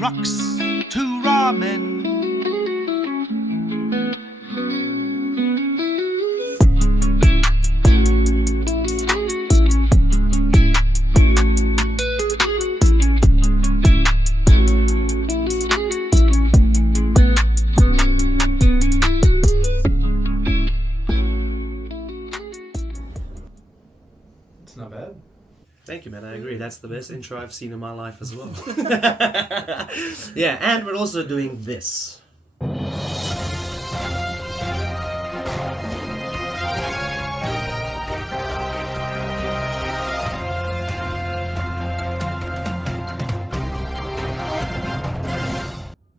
Rucks to Ramen. It's not bad. Thank you, man. I agree. That's the best intro I've seen in my life as well. Yeah, and we're also doing this.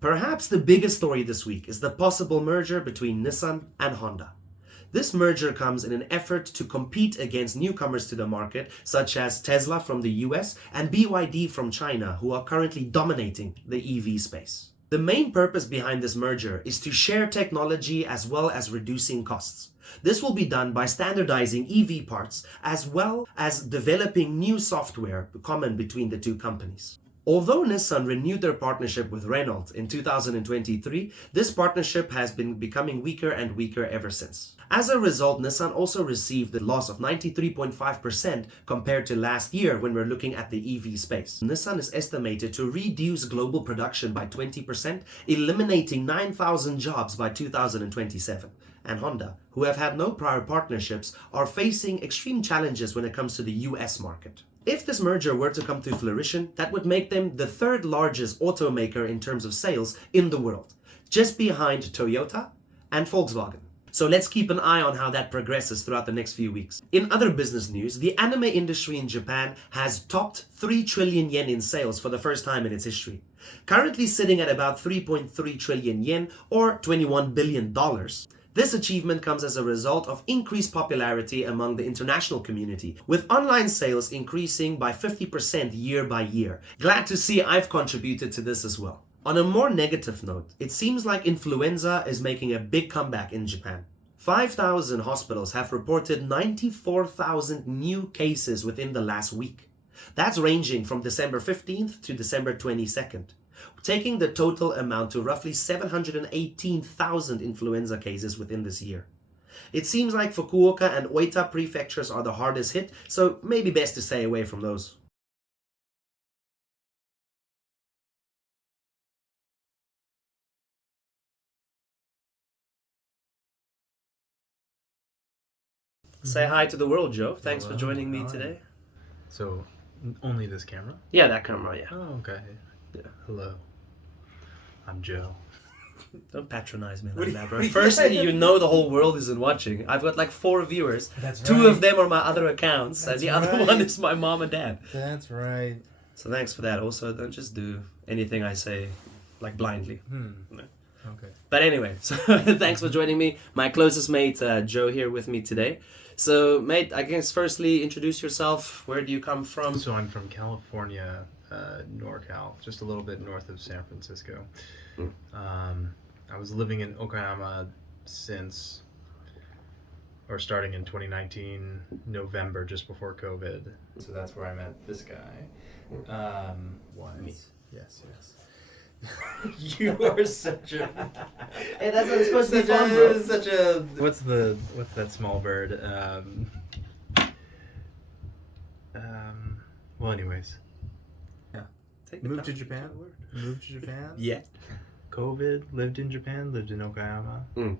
Perhaps the biggest story this week is the possible merger between Nissan and Honda. This merger comes in an effort to compete against newcomers to the market, such as Tesla from the US and BYD from China, who are currently dominating the EV space. The main purpose behind this merger is to share technology as well as reducing costs. This will be done by standardizing EV parts as well as developing new software common between the two companies. Although Nissan renewed their partnership with Renault in 2023, this partnership has been becoming weaker and weaker ever since. As a result, Nissan also received a loss of 93.5% compared to last year when we're looking at the EV space. Nissan is estimated to reduce global production by 20%, eliminating 9,000 jobs by 2027. And Honda, who have had no prior partnerships, are facing extreme challenges when it comes to the US market. If this merger were to come to fruition, that would make them the third largest automaker in terms of sales in the world, just behind Toyota and Volkswagen. So let's keep an eye on how that progresses throughout the next few weeks. In other business news, the anime industry in Japan has topped 3 trillion yen in sales for the first time in its history. Currently sitting at about 3.3 trillion yen or $21 billion. This achievement comes as a result of increased popularity among the international community, with online sales increasing by 50% year by year. Glad to see I've contributed to this as well. On a more negative note, it seems like influenza is making a big comeback in Japan. 5,000 hospitals have reported 94,000 new cases within the last week. That's ranging from December 15th to December 22nd. Taking the total amount to roughly 718,000 influenza cases within this year. It seems like Fukuoka and Oita prefectures are the hardest hit, so maybe best to stay away from those. Say hi to the world, Joe. Thanks for joining me today. So, only this camera? Yeah, that camera, yeah. Oh, okay. Yeah. Hello. I'm Joe. Don't patronize me like that, bro. Firstly, you know the whole world isn't watching. I've got like 4 viewers. That's Two of them are my other accounts, and the other one is my mom and dad. That's right. So thanks for that. Also, don't just do anything I say like blindly. No. Okay. But anyway, so thanks for joining me. My closest mate, Joe, here with me today. So, mate, I guess firstly, introduce yourself. Where do you come from? So I'm from California, NorCal, just a little bit north of San Francisco. I was living in Okayama starting in 2019, November, just before COVID. So that's where I met this guy. Me. Yes. You are such a... Hey, that's what it's supposed to be fun, bro. Such a... What's that small bird? Well, anyways. Yeah. Moved to Japan. Yeah. COVID, lived in Japan, lived in Okayama.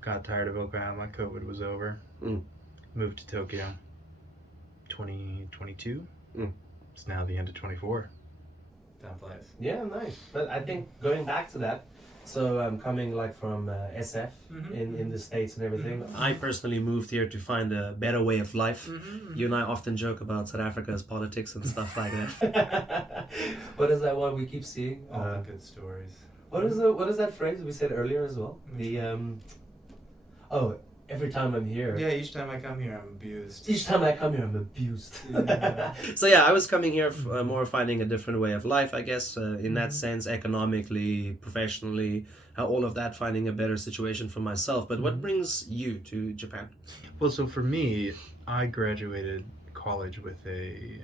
Got tired of Okayama, COVID was over. Moved to Tokyo. 2022. It's now the end of 24. Time flies. Yeah, nice. But I think going back to that, so I'm coming like from SF in the States and everything. I personally moved here to find a better way of life. You and I often joke about South Africa's politics and stuff like that. What is that one we keep seeing? All the good stories. What is that phrase we said earlier as well? Every time I'm here. Yeah, each time I come here, I'm abused. Yeah. So yeah, I was coming here more finding a different way of life, I guess, in that sense, economically, professionally, all of that, finding a better situation for myself. But what brings you to Japan? Well, so for me, I graduated college with a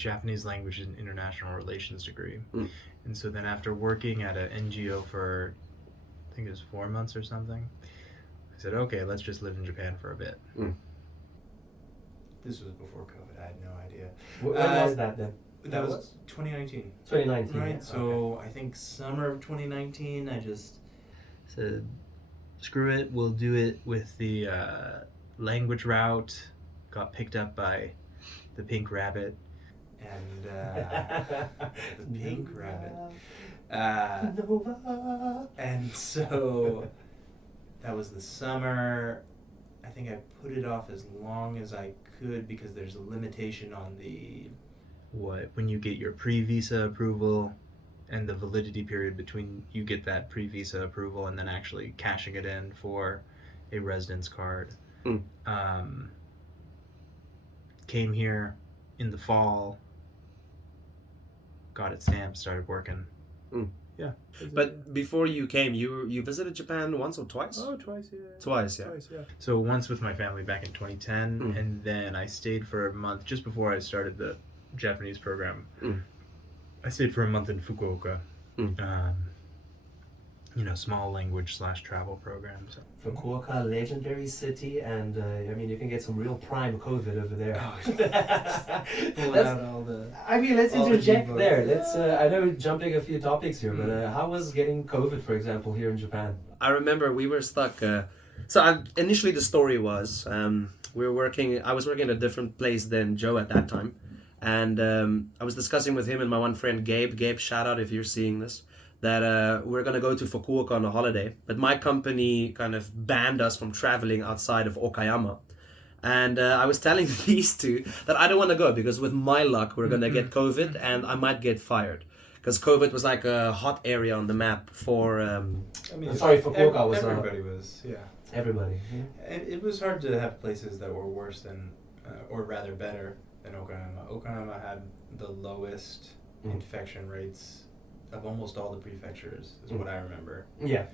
Japanese language and international relations degree. And so then after working at an NGO for, I think it was 4 months or something, I said, okay, let's just live in Japan for a bit. This was before COVID. I had no idea. When was that then? That was 2019. 2019. Right. Yeah. So I think summer of 2019. I just Said, screw it, we'll do it with the language route. Got picked up by the Pink Rabbit. and the Pink Rabbit. And so that was the summer. I think I put it off as long as I could because there's a limitation on the When you get your pre-visa approval and the validity period between you get that pre-visa approval and then actually cashing it in for a residence card. Came here in the fall, got it stamped, started working. Yeah. But before you came, you visited Japan once or twice? Oh, twice, yeah. Twice, yeah. So once with my family back in 2010, and then I stayed for a month just before I started the Japanese program. I stayed for a month in Fukuoka. Small language / travel program. So. Fukuoka, legendary city, and you can get some real prime COVID over there. pull out all the. Let's all the interject G-Louw. there. Let's. I know we're jumping a few topics here, but how was getting COVID, for example, here in Japan? I remember we were stuck. Initially the story was we were working. I was working at a different place than Joe at that time, and I was discussing with him and my one friend Gabe. Gabe, shout out if you're seeing this. That we're going to go to Fukuoka on a holiday. But my company kind of banned us from traveling outside of Okayama. And I was telling these two that I don't want to go because with my luck, we're going to get COVID and I might get fired. Because COVID was like a hot area on the map for... Fukuoka was... Everybody was, yeah. Everybody. Yeah. It was hard to have places that were worse than, or rather better than Okayama. Okayama had the lowest infection rates of almost all the prefectures, is what I remember. Yeah.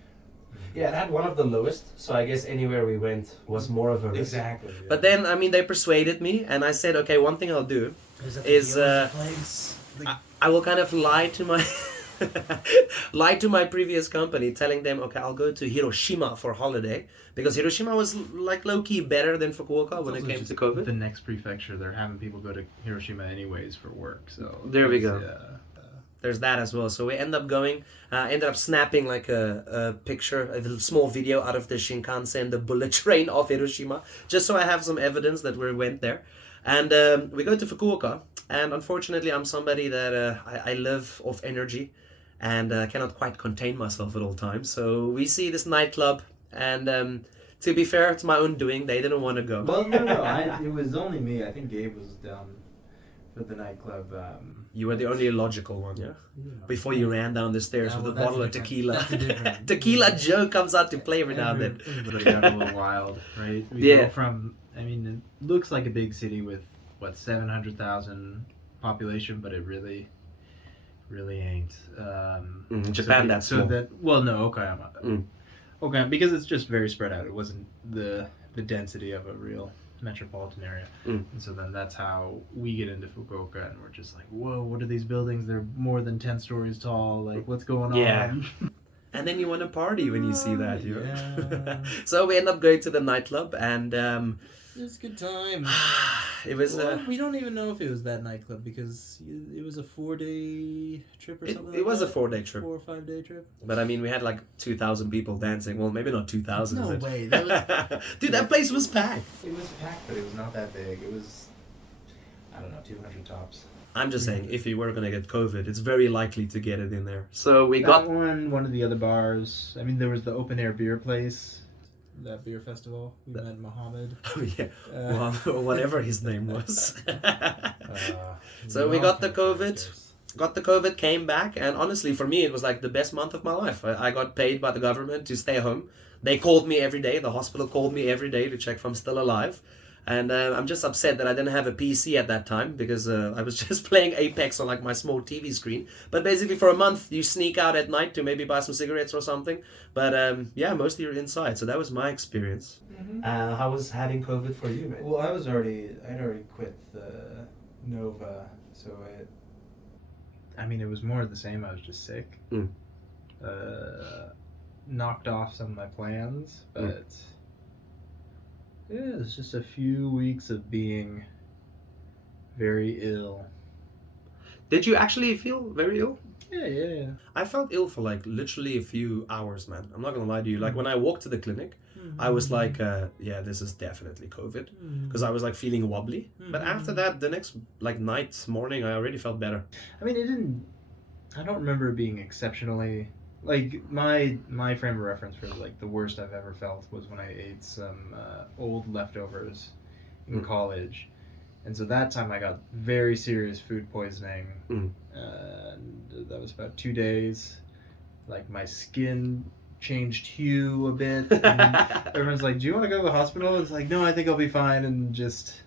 Yeah, it had one of the lowest, so I guess anywhere we went was more of a risk. Exactly. Yeah. But then, they persuaded me, and I said, okay, one thing I'll do is I will kind of lie to my previous company, telling them, okay, I'll go to Hiroshima for holiday, because Hiroshima was like low-key better than Fukuoka when it came to COVID. The next prefecture, they're having people go to Hiroshima anyways for work, so... There we go. There's that as well. So we ended up going, ended up snapping like a picture, a little small video out of the Shinkansen, the bullet train of Hiroshima, just so I have some evidence that we went there. And we go to Fukuoka, and unfortunately I'm somebody that I live off energy and cannot quite contain myself at all times. So we see this nightclub, and to be fair, it's my own doing. They didn't want to go. Well, no, it was only me. I think Gabe was down for the nightclub. You were the only logical one, yeah? Before you ran down the stairs with a bottle of tequila. Different. Tequila Joe comes out to play every now and then. Everybody got a little wild, right? We go from, it looks like a big city with, 700,000 population, but it really ain't. Japan, that's small. Okayama. Okayama, because it's just very spread out. It wasn't the density of a real metropolitan area. And so then that's how we get into Fukuoka, and we're just like, whoa, what are these buildings? They're more than 10 stories tall. Like, what's going on? Yeah. And then you want to party when you see that. Yeah. So we end up going to the nightclub, and It was a good time. it was... we don't even know if it was that nightclub because it was a 4-day trip or something. It was a 4-day trip. 4 or 5 day trip. But we had like 2,000 people dancing. Well, maybe not 2,000. No but... way. Dude, that place was packed. It was packed, but it was not that big. It was, I don't know, 200 tops. I'm just saying, if you were going to get COVID, it's very likely to get it in there. So we That got... one of the other bars. There was the open air beer place. That beer festival. We met Mohammed. Oh, yeah. Well, whatever his name was. So we got the COVID, came back, and honestly, for me, it was like the best month of my life. I got paid by the government to stay home. They called me every day. The hospital called me every day to check if I'm still alive. And I'm just upset that I didn't have a PC at that time because I was just playing Apex on like my small TV screen. But basically for a month, you sneak out at night to maybe buy some cigarettes or something. But mostly you're inside. So that was my experience. Mm-hmm. How was having COVID for you, man? Well, I'd already quit the Nova So it. I mean, it was more of the same. I was just sick. Knocked off some of my plans, but yeah, it was just a few weeks of being very ill. Did you actually feel very ill? Yeah. I felt ill for like literally a few hours, man. I'm not gonna lie to you. Like when I walked to the clinic, I was like, yeah, this is definitely COVID, because I was like feeling wobbly. But after that, the next like morning, I already felt better. I mean, I don't remember it being exceptionally. Like my frame of reference for like the worst I've ever felt was when I ate some old leftovers in college, and so that time I got very serious food poisoning. And that was about 2 days. Like my skin changed hue a bit. And everyone's like, "Do you want to go to the hospital?" It's like, "No, I think I'll be fine," and just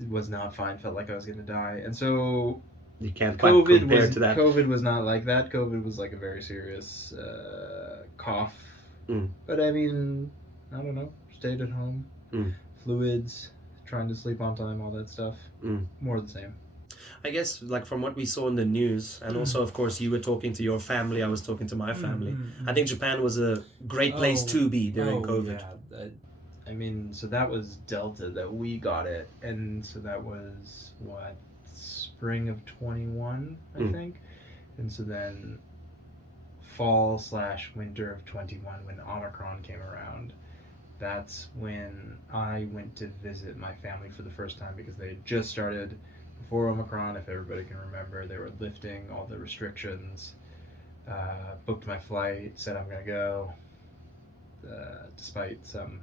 it was not fine. Felt like I was gonna die, and so. You can't quite compare to that. COVID was not like that. COVID was like a very serious cough. But I mean, I don't know. Stayed at home. Fluids, trying to sleep on time, all that stuff. More of the same. I guess like from what we saw in the news, and also of course you were talking to your family, I was talking to my family. I think Japan was a great place to be during COVID. Yeah. I mean, so that was Delta that we got it, and so that was what? Spring of 21, I think. And so then fall/winter of 21, when Omicron came around, that's when I went to visit my family for the first time, because they had just started, before Omicron, if everybody can remember, they were lifting all the restrictions. Booked my flight, said I'm going to go, despite some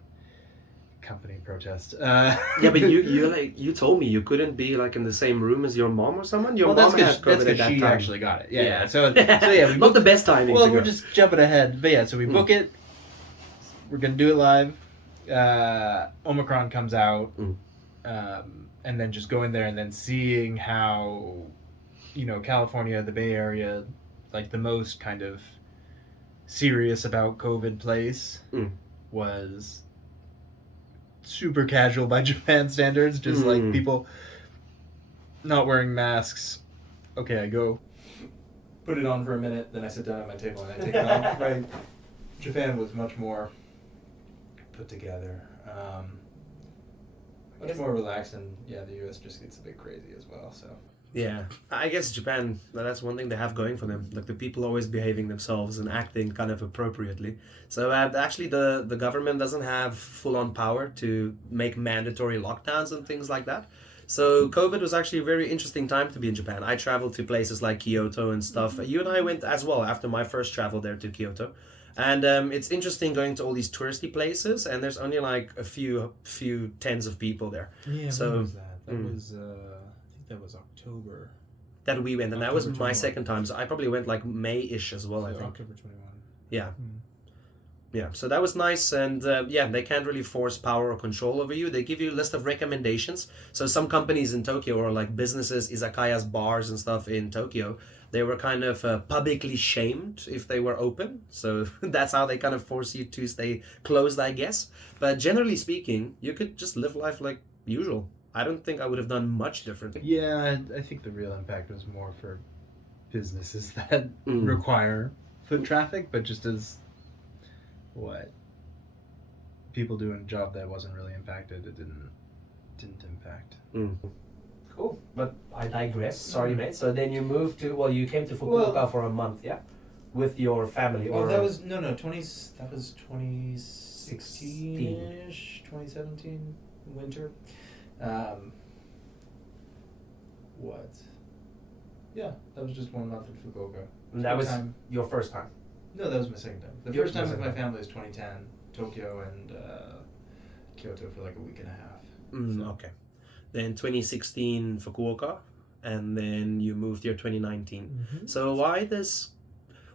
company protest. Yeah, but you told me you couldn't be like in the same room as your mom or someone. Your mom had COVID at that she time. Actually got it. Yeah. So yeah, we not the best timing. Well, we're just jumping ahead, but yeah. So we book it. We're gonna do it live. Omicron comes out, and then just going there and then seeing how, California, the Bay Area, like the most kind of serious about COVID place, was super casual by Japan standards, just like people not wearing masks. Okay, I go put it on for a minute, then I sit down at my table and I take it off. Right. Japan was much more put together, much more relaxed, and yeah, the US just gets a bit crazy as well. So yeah, I guess Japan, that's one thing they have going for them. Like the people always behaving themselves and acting kind of appropriately. So actually the government doesn't have full-on power to make mandatory lockdowns and things like that. So COVID was actually a very interesting time to be in Japan. I traveled to places like Kyoto and stuff. You and I went as well after my first travel there to Kyoto. And it's interesting going to all these touristy places, and there's only like a few tens of people there. Yeah, so, when was that? That was, I think that was October. That we went, and that was my 21. second time. So I probably went like May-ish as well, I think. October 21. Yeah. Yeah, so that was nice, and yeah, they can't really force power or control over you. They give you a list of recommendations. So some companies in Tokyo, or like businesses, izakayas, bars and stuff in Tokyo, they were kind of publicly shamed if they were open. So that's how they kind of force you to stay closed, I guess. But generally speaking, you could just live life like usual. I don't think I would have done much differently. Yeah, I think the real impact was more for businesses that require foot traffic, but just as what people doing a job that wasn't really impacted, it didn't impact. Cool, but I digress. Sorry, mate. So then you moved to you came to Fukuoka for a month, yeah, with your family. Well, that was 2016-ish, 2017 winter. What? Yeah, that was just 1 month in Fukuoka. And that was your first time. No, that was my second time. The first time with my family was 2010, Tokyo and Kyoto for like a week and a half. Okay. Then 2016 Fukuoka, and then you moved here 2019. So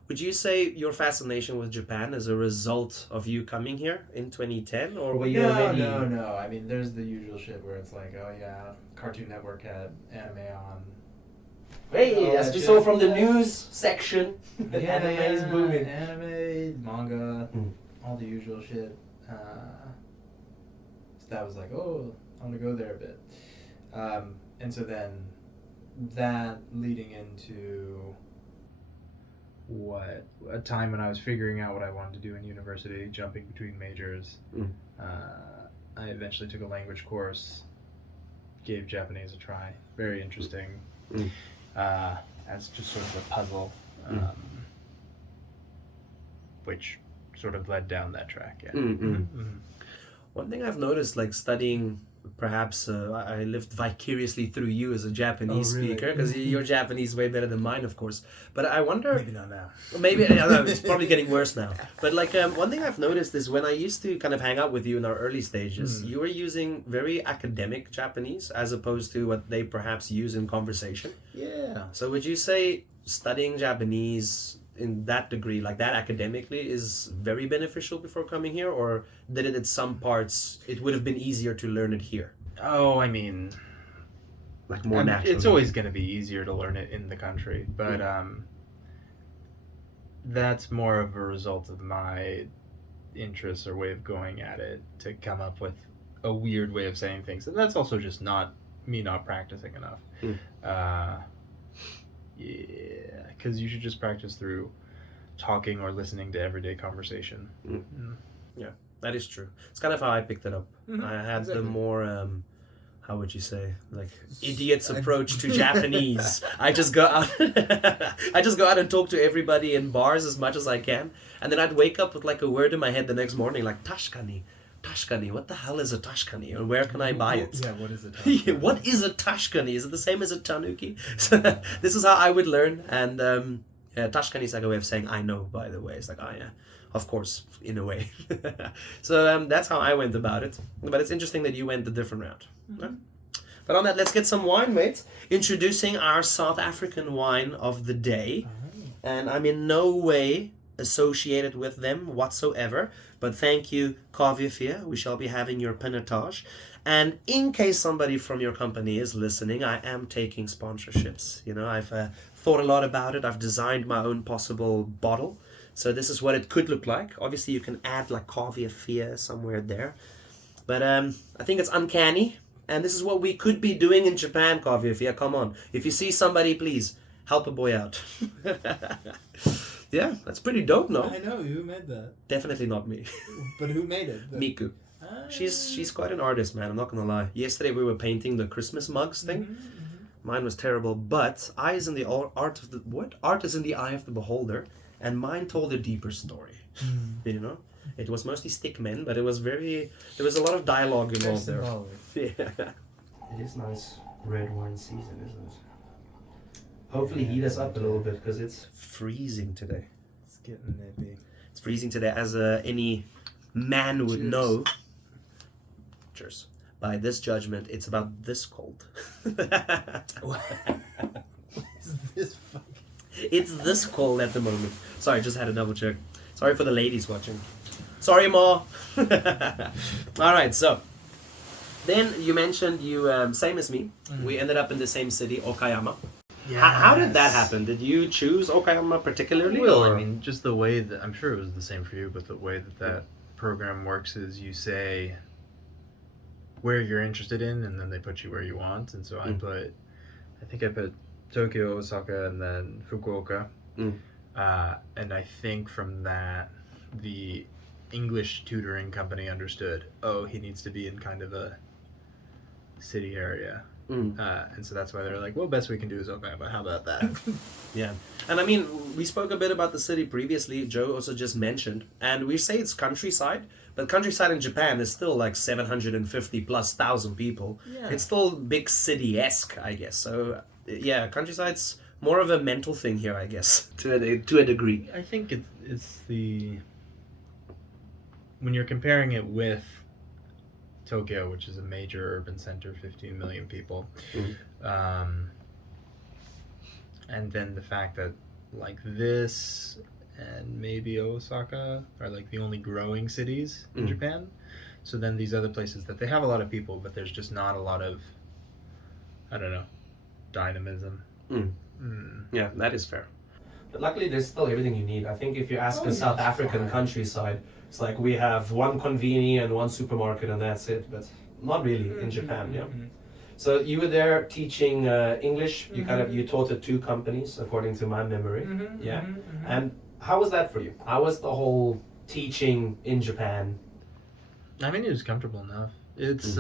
would you say your fascination with Japan is a result of you coming here in 2010, or were you already... No. I mean, there's the usual shit where it's like, oh yeah, Cartoon Network had anime on. Hey, as you saw from the news section, anime is booming. Anime, manga, all the usual shit. So that was like, oh, I'm gonna go there a bit. And so then that leading into a time when I was figuring out what I wanted to do in university, jumping between majors. I eventually took a language course, gave Japanese a try. Very interesting. As just sort of a puzzle, which sort of led down that track. Yeah. One thing I've noticed, like studying, perhaps I lived vicariously through you as a Japanese speaker, because your Japanese way better than mine, of course. But I wonder, maybe not now. Maybe I don't know, it's probably getting worse now. But like one thing I've noticed is when I used to kind of hang out with you in our early stages, you were using very academic Japanese as opposed to what they perhaps use in conversation. Yeah. So would you say studying Japanese in that degree, like that academically, is very beneficial before coming here, or did it at some parts it would have been easier to learn it here? Oh, I mean, like more natural. It's always going to be easier to learn it in the country, but that's more of a result of my interests or way of going at it to come up with a weird way of saying things, and that's also just not me not practicing enough. Yeah, because you should just practice through talking or listening to everyday conversation. Yeah, that is true. It's kind of how I picked it up. I had the more, how would you say, like idiot's approach to Japanese. I just go out, and talk to everybody in bars as much as I can, and then I'd wake up with like a word in my head the next morning, like tashkani. Tashkani, what the hell is a tashkani, or where can I buy it? Yeah, what is a tashkani? What is a tashkani? Is it the same as a tanuki? So this is how I would learn, and tashkani is like a way of saying I know, by the way. It's like, oh yeah, of course, in a way. So that's how I went about it. But it's interesting that you went a different route. Yeah. But on that, let's get some wine, mates. Introducing our South African wine of the day. And I'm in no way associated with them whatsoever, but thank you, Kavia. We shall be having your pinotage, and in case somebody from your company is listening, I am taking sponsorships. You know, I've thought a lot about it. I've designed my own possible bottle, so this is what it could look like. Obviously you can add like Kavia somewhere there, but I think it's uncanny, and this is what we could be doing in Japan. Kavia, come on, if you see somebody, please help a boy out. Yeah, that's pretty dope, no? I know, who made that? Definitely not me. But who made it? Miku. She's quite an artist, man, I'm not gonna lie. Yesterday we were painting the Christmas mugs thing. Mine was terrible, but art is in the eye of the beholder, and mine told a deeper story. You know? It was mostly stick men, but there was a lot of dialogue involved there. Yeah. It is nice red wine season, isn't it? Hopefully heat us up a little bit, because it's freezing today. It's getting nippy. It's freezing today, as any man would know. Cheers. By this judgment, it's about this cold. What is this fucking... It's this cold at the moment. Sorry, just had a double check. Sorry for the ladies watching. Sorry, Ma. Alright, so. Then you mentioned you, same as me, we ended up in the same city, Okayama. Yes. How did that happen? Did you choose Okayama particularly? Well, or? I mean, just the way that, I'm sure it was the same for you, but the way that program works is you say where you're interested in, and then they put you where you want. And so I think I put Tokyo, Osaka, and then Fukuoka. And I think from that, the English tutoring company understood, oh, he needs to be in kind of a city area. And so that's why they're like, well, best we can do is Okayama. How about that? Yeah. And I mean, we spoke a bit about the city previously. Joe also just mentioned. And we say it's countryside, but countryside in Japan is still like 750,000+ people. Yeah. It's still big city-esque, I guess. So, yeah, countryside's more of a mental thing here, I guess, to a degree. I think it's the... When you're comparing it with Tokyo, which is a major urban center, 15 million people. And then the fact that like this and maybe Osaka are like the only growing cities in Japan. So then these other places that they have a lot of people, but there's just not a lot of, I don't know, dynamism. Yeah, that is fair. But luckily there's still everything you need. I think if you ask a South African countryside, it's like we have one conveni and one supermarket and that's it, but not really in Japan, yeah. So you were there teaching English. You you taught at 2 companies, according to my memory. Yeah. And how was that for you? How was the whole teaching in Japan? I mean, it was comfortable enough. It's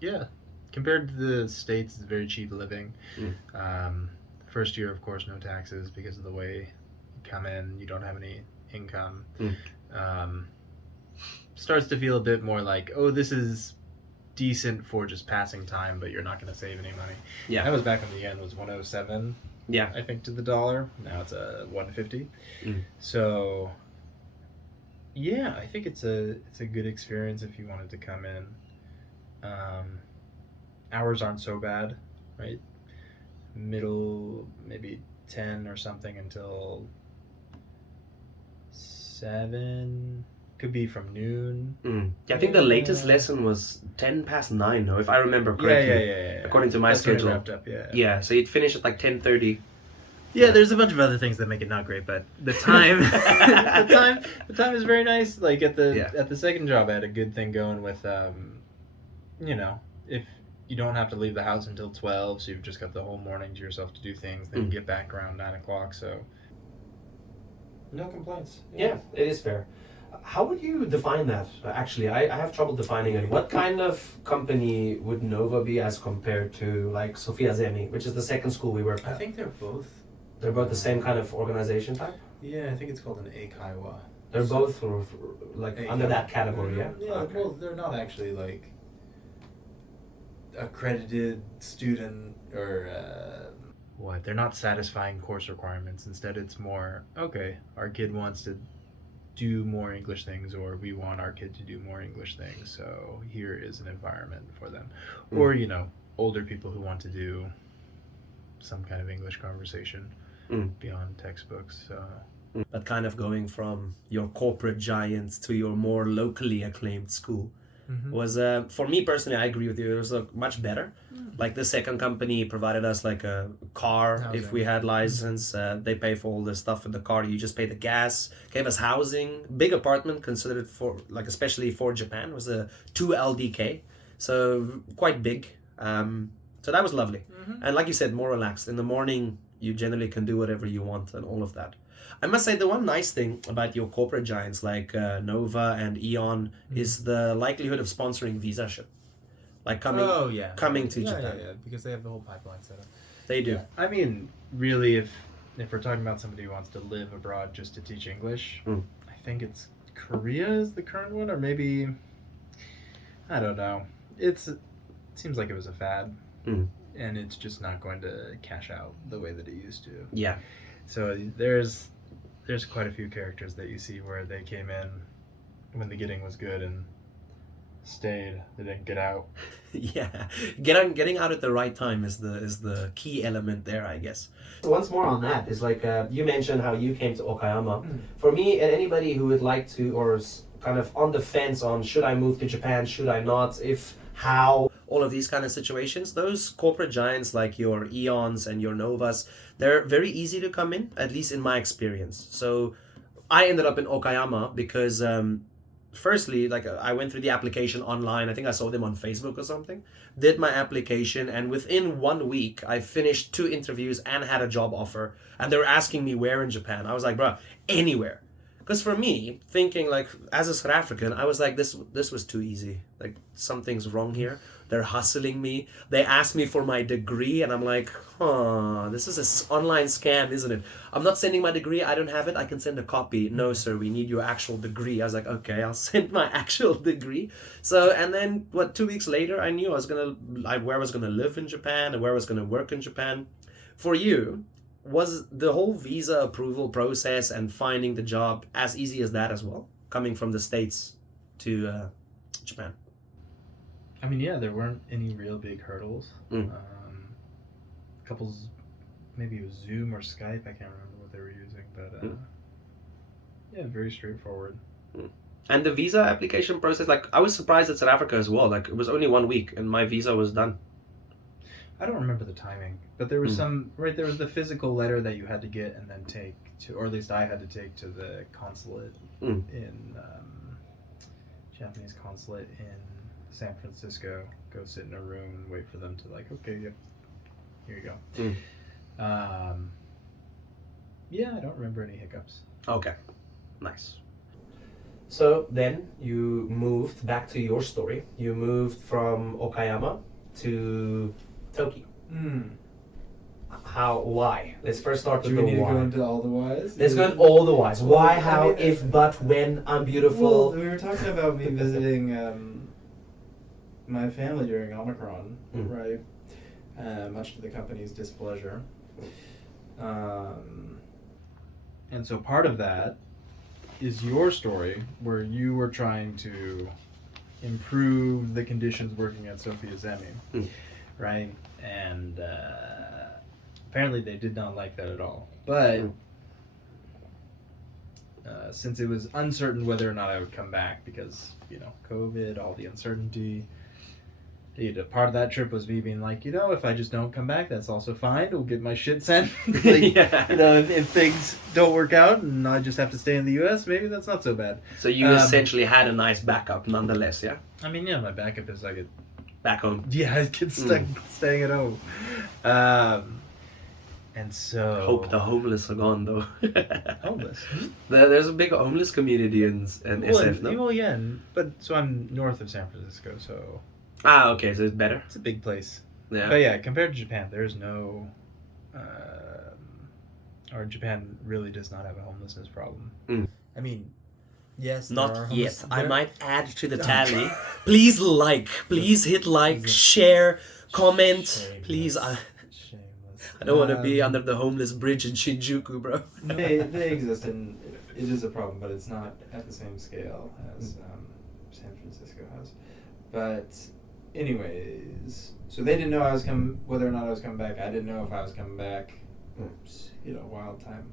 yeah, compared to the States, it's very cheap living. First year, of course, no taxes because of the way you come in. You don't have any income. Starts to feel a bit more like, oh, this is decent for just passing time, but you're not going to save any money. Yeah. That was back when the yen was 107. Yeah. I think to the dollar. Now it's 150. So yeah, I think it's a good experience if you wanted to come in. Hours aren't so bad, right? Middle maybe 10 or something until 7. Could be from noon. Yeah, I think the latest lesson was 10 past 9, no, if I remember correctly. Yeah. According to my That's when it schedule. wrapped up, yeah. Yeah, so you'd finish at like 10:30. Yeah, there's a bunch of other things that make it not great, but the time, the time is very nice. Like at the second job, I had a good thing going with, you know, if you don't have to leave the house until 12, so you've just got the whole morning to yourself to do things. Then you get back around 9 o'clock. So no complaints. Yeah, it is fair. How would you define that? Actually, I have trouble defining it. What kind of company would Nova be as compared to like Sofia Zemi, which is the second school we work at? I think they're both. They're both the same kind of organization type? Yeah, I think it's called an Eikaiwa. They're both like under that category, yeah? Yeah, Okay. well, they're not actually like accredited student or what? They're not satisfying course requirements. Instead, it's more, okay, our kid wants to do more English things, or we want our kid to do more English things, so here is an environment for them. Or, you know, older people who want to do some kind of English conversation beyond textbooks. So. But kind of going from your corporate giants to your more locally acclaimed school was, for me personally, I agree with you, it was much better. Like the second company provided us like a car if we had license. They pay for all the stuff in the car, you just pay the gas, gave us housing, big apartment considered for like especially for Japan, was a 2 LDK, so quite big. So that was lovely. And like you said, more relaxed. In the morning you generally can do whatever you want and all of that. I must say the one nice thing about your corporate giants like Nova and Eon is the likelihood of sponsoring visa-ship. Like coming to Japan. Yeah, because they have the whole pipeline set up. They do. Yeah. I mean, really, if we're talking about somebody who wants to live abroad just to teach English, I think it's Korea is the current one, or maybe, I don't know. It seems like it was a fad, and it's just not going to cash out the way that it used to. Yeah. So there's quite a few characters that you see where they came in when the getting was good and stayed. They didn't get out. Yeah, getting out at the right time is the key element there, I guess. Once more on that is like you mentioned how you came to Okayama. For me and anybody who would like to or is kind of on the fence on should I move to Japan, should I not, if, how, all of these kind of situations, those corporate giants like your Eons and your Novas, they're very easy to come in, at least in my experience. So I ended up in Okayama because firstly, like I went through the application online. I think I saw them on Facebook or something. Did my application, and within 1 week, I finished 2 interviews and had a job offer. And they were asking me where in Japan. I was like, bro, anywhere. Because for me, thinking like as a South African, I was like, this was too easy. Like something's wrong here. They're hustling me. They asked me for my degree, and I'm like, this is an online scam, isn't it? I'm not sending my degree. I don't have it. I can send a copy. No, sir, we need your actual degree. I was like, okay, I'll send my actual degree. So, and then 2 weeks later, I knew where I was gonna live in Japan and where I was gonna work in Japan. For you, was the whole visa approval process and finding the job as easy as that as well, coming from the States to Japan? I mean, yeah, there weren't any real big hurdles. Couples, maybe it was Zoom or Skype, I can't remember what they were using, but yeah, very straightforward. And the visa application process, like I was surprised at South Africa as well. Like it was only 1 week and my visa was done. I don't remember the timing, but there was there was the physical letter that you had to get and then take to, or at least I had to take to the consulate in, Japanese consulate in San Francisco, go sit in a room and wait for them to like, okay, yep, here you go. Yeah, I don't remember any hiccups. Okay, nice. So then you moved back to your story. You moved from Okayama to Tokyo. How? Why? Let's first start with Do the we need why. to go into all the whys? Let's go into all the whys. Why? Well, How? I mean, If? But? When? I'm beautiful. Well, we were talking about me visiting my family during Omicron, right? Much to the company's displeasure. And so part of that is your story, where you were trying to improve the conditions working at Sophia Zemi, right? And apparently they did not like that at all. But since it was uncertain whether or not I would come back because, COVID, all the uncertainty, part of that trip was me being like, if I just don't come back, that's also fine. We'll get my shit sent. If things don't work out and I just have to stay in the U.S., maybe that's not so bad. So you essentially had a nice backup, nonetheless, yeah. I mean, yeah, my backup is I get back home. Yeah, I get stuck staying at home. And so Hope the homeless are gone though. homeless. There's a big homeless community in SF, no? Well, yeah, but so I'm north of San Francisco, so Okay, so it's better. it's a big place. Yeah. But yeah, compared to Japan, there's no, or Japan really does not have a homelessness problem. I mean, yes, there Not are yet. homeless- I there- might add to the tally. Please hit like, share, comment. Shameless. Please, I Shameless. don't want to be under the homeless bridge in Shinjuku, bro. They exist, and it is a problem, but it's not at the same scale as San Francisco has. But anyways, so they didn't know whether or not I was coming back. I didn't know if I was coming back. Wild time.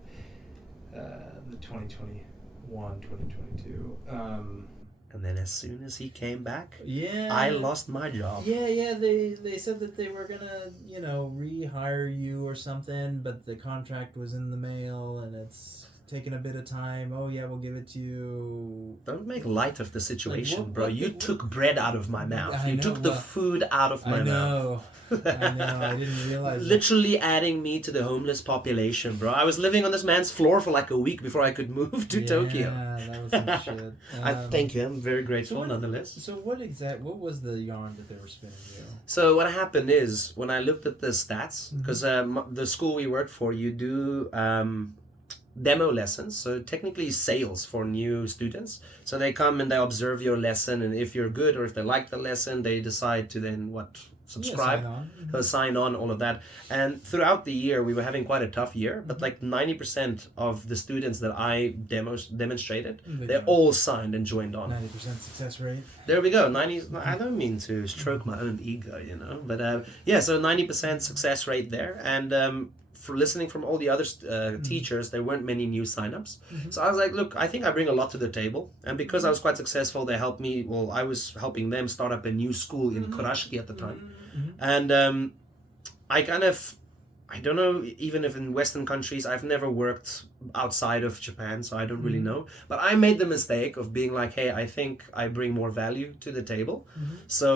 The 2021, 2022. And then as soon as he came back, Yeah. I lost my job. Yeah. They said that they were gonna, rehire you or something, but the contract was in the mail and it's taken a bit of time. Oh yeah, we'll give it to you. Don't make light of the situation, what- bro. what- You what- took bread out of my mouth. I You know, took the well, food out of my I mouth. know. I know. I didn't realize. Literally adding me to the homeless population, bro. I was living on this man's floor for like a week before I could move to Tokyo. Yeah, that was some shit. I thank you. I'm very grateful, what- nonetheless. So what was the yarn that they were spinning you? So what happened is when I looked at the stats, because the school we worked for, you do demo lessons, so technically sales for new students. So they come and they observe your lesson, and if you're good or if they like the lesson, they decide to then subscribe, sign on, all of that. And throughout the year, we were having quite a tough year, but like 90% of the students that I demonstrated, they all signed and joined on. 90% success rate. There we go. 90. I don't mean to stroke my own ego, but so 90% success rate there. And for listening from all the other teachers, there weren't many new signups. So I was like, look, I think I bring a lot to the table. And because I was quite successful, they helped me. Well, I was helping them start up a new school in Kurashiki at the time. And I don't know, even if in Western countries, I've never worked outside of Japan, so I don't really know. But I made the mistake of being like, hey, I think I bring more value to the table. So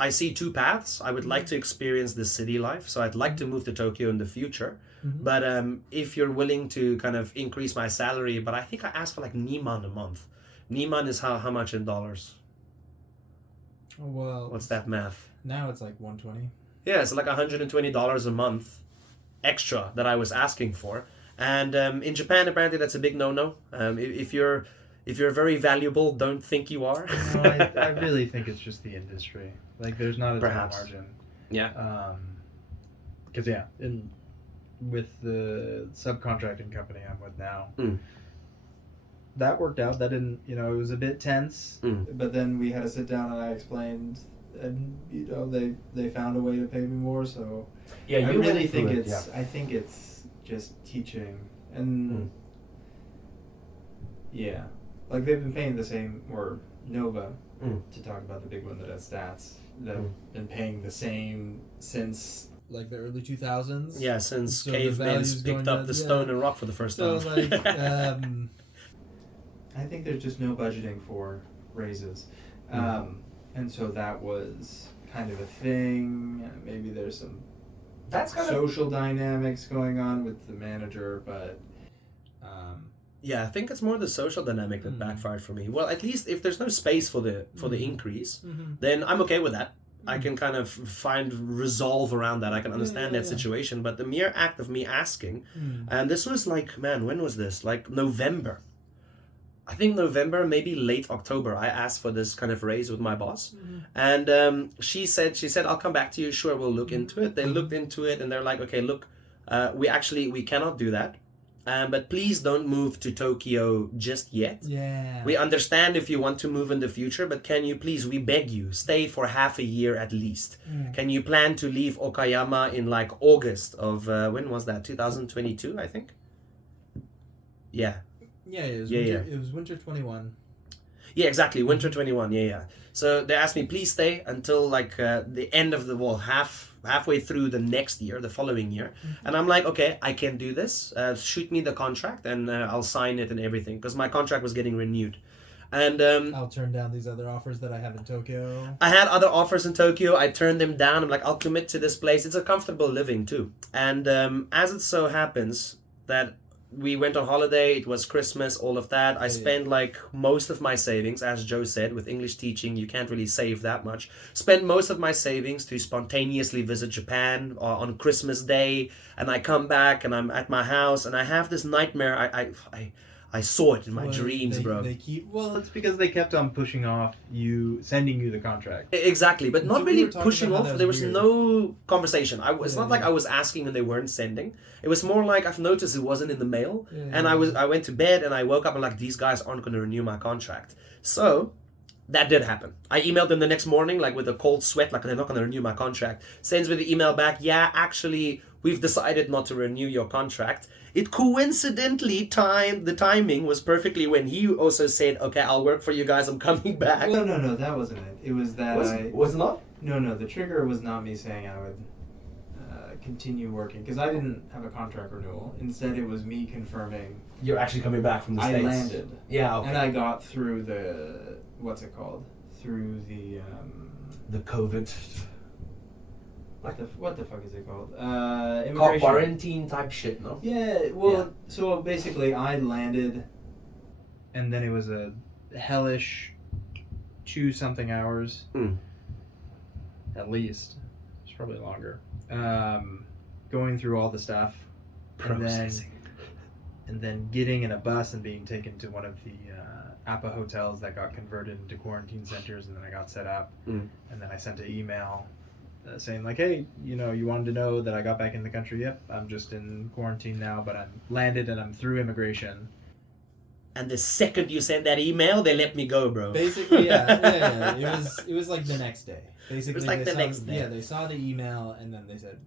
I see two paths. I would like to experience the city life, so I'd like to move to Tokyo in the future. But if you're willing to kind of increase my salary, but I think I asked for like Niman a month. Niman is how much in dollars? Well, What's that math? Now it's like 120. Yeah, it's like $120 a month extra that I was asking for. And in Japan, apparently that's a big no-no. If you're very valuable, don't think you are. No, I really think it's just the industry. Like, there's not a ton of margin. Yeah. Because with the subcontracting company I'm with now, that worked out. That didn't, it was a bit tense. But then we had to sit down and I explained, and they found a way to pay me more. So Yeah, I you really think I think it's just teaching and yeah, like they've been paying the same, or Nova to talk about the big one that has stats that have been paying the same since Like the early 2000s. Yeah, since So the cavemen value's picked going up up, the yeah. stone and rock for the first So time. like, I think there's just no budgeting for raises. and so that was kind of a thing. Maybe there's some That's kind of social dynamics going on with the manager, but yeah. I think it's more the social dynamic that backfired for me. Well, at least if there's no space for the increase, then I'm okay with that. I can kind of find resolve around that. I can understand that situation. But the mere act of me asking, and this was like, man, when was this? Like November. I think November, maybe late October. I asked for this kind of raise with my boss, and she said, I'll come back to you. Sure, we'll look into it. They looked into it, and they're like, okay, look, we cannot do that. But please don't move to Tokyo just yet. Yeah. We understand if you want to move in the future, but can you please, we beg you, stay for half a year at least. Can you plan to leave Okayama in like August of, when was that? 2022, I think? Yeah. Yeah, it was It was winter 21. Yeah, exactly. Winter 21. Yeah. So they asked me, please stay until like the end of the halfway through the next year, the following year. And I'm like, okay, I can do this. Shoot me the contract and I'll sign it and everything, because my contract was getting renewed. And I'll turn down these other offers that I have in Tokyo. I had other offers in Tokyo. I turned them down. I'm like, I'll commit to this place. It's a comfortable living too. And as it so happens that we went on holiday, it was Christmas, all of that. I spent like most of my savings, as Joe said, with English teaching, you can't really save that much. Spent most of my savings to spontaneously visit Japan on Christmas Day, and I come back and I'm at my house and I have this nightmare. I saw it in my dreams, bro. Well, it's because they kept on pushing off sending you the contract. Exactly, but not So really we were talking pushing about off. how that There was was weird. no conversation. It's not like I was asking and they weren't sending. It was more like I've noticed it wasn't in the mail, and I went to bed and I woke up and like, these guys aren't going to renew my contract. So that did happen. I emailed them the next morning, like with a cold sweat, like they're not going to renew my contract. Sends me the email back. Yeah, actually, we've decided not to renew your contract. It coincidentally the timing was perfectly when he also said, okay, I'll work for you guys, I'm coming back. No, that wasn't it. It was that Was it not? No, the trigger was not me saying I would continue working, because I didn't have a contract renewal. Instead, it was me confirming You're actually coming back from the I States. landed. Yeah, okay. And I got through the, what's it called? Through the COVID. what the fuck is it called? Immigration. Quarantine type shit, no? Yeah, well, so basically I landed. And then it was a hellish 2-something hours. At least. It's probably longer. Going through all the stuff. Processing. And then getting in a bus and being taken to one of the APA hotels that got converted into quarantine centers, and then I got set up. And then I sent an email saying like, hey, you wanted to know that I got back in the country. Yep, I'm just in quarantine now, but I'm landed and I'm through immigration. And the second you send that email, they let me go, bro. Basically, yeah. It was like the next day. Basically, It was like the next day. Yeah, they saw the email and then they said,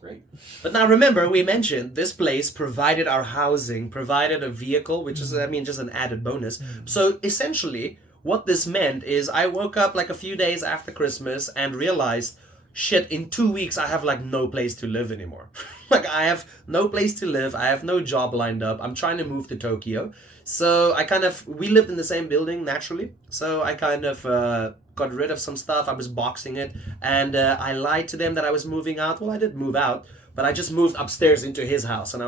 great. But now remember, we mentioned this place provided our housing, provided a vehicle, which is, just an added bonus. So essentially, what this meant is I woke up like a few days after Christmas and realized, shit, in 2 weeks I have like no place to live anymore. Like I have no place to live. I have no job lined up. I'm trying to move to Tokyo. So we lived in the same building naturally. So I kind of got rid of some stuff. I was boxing it. And I lied to them that I was moving out. Well, I did move out, but I just moved upstairs into his house. And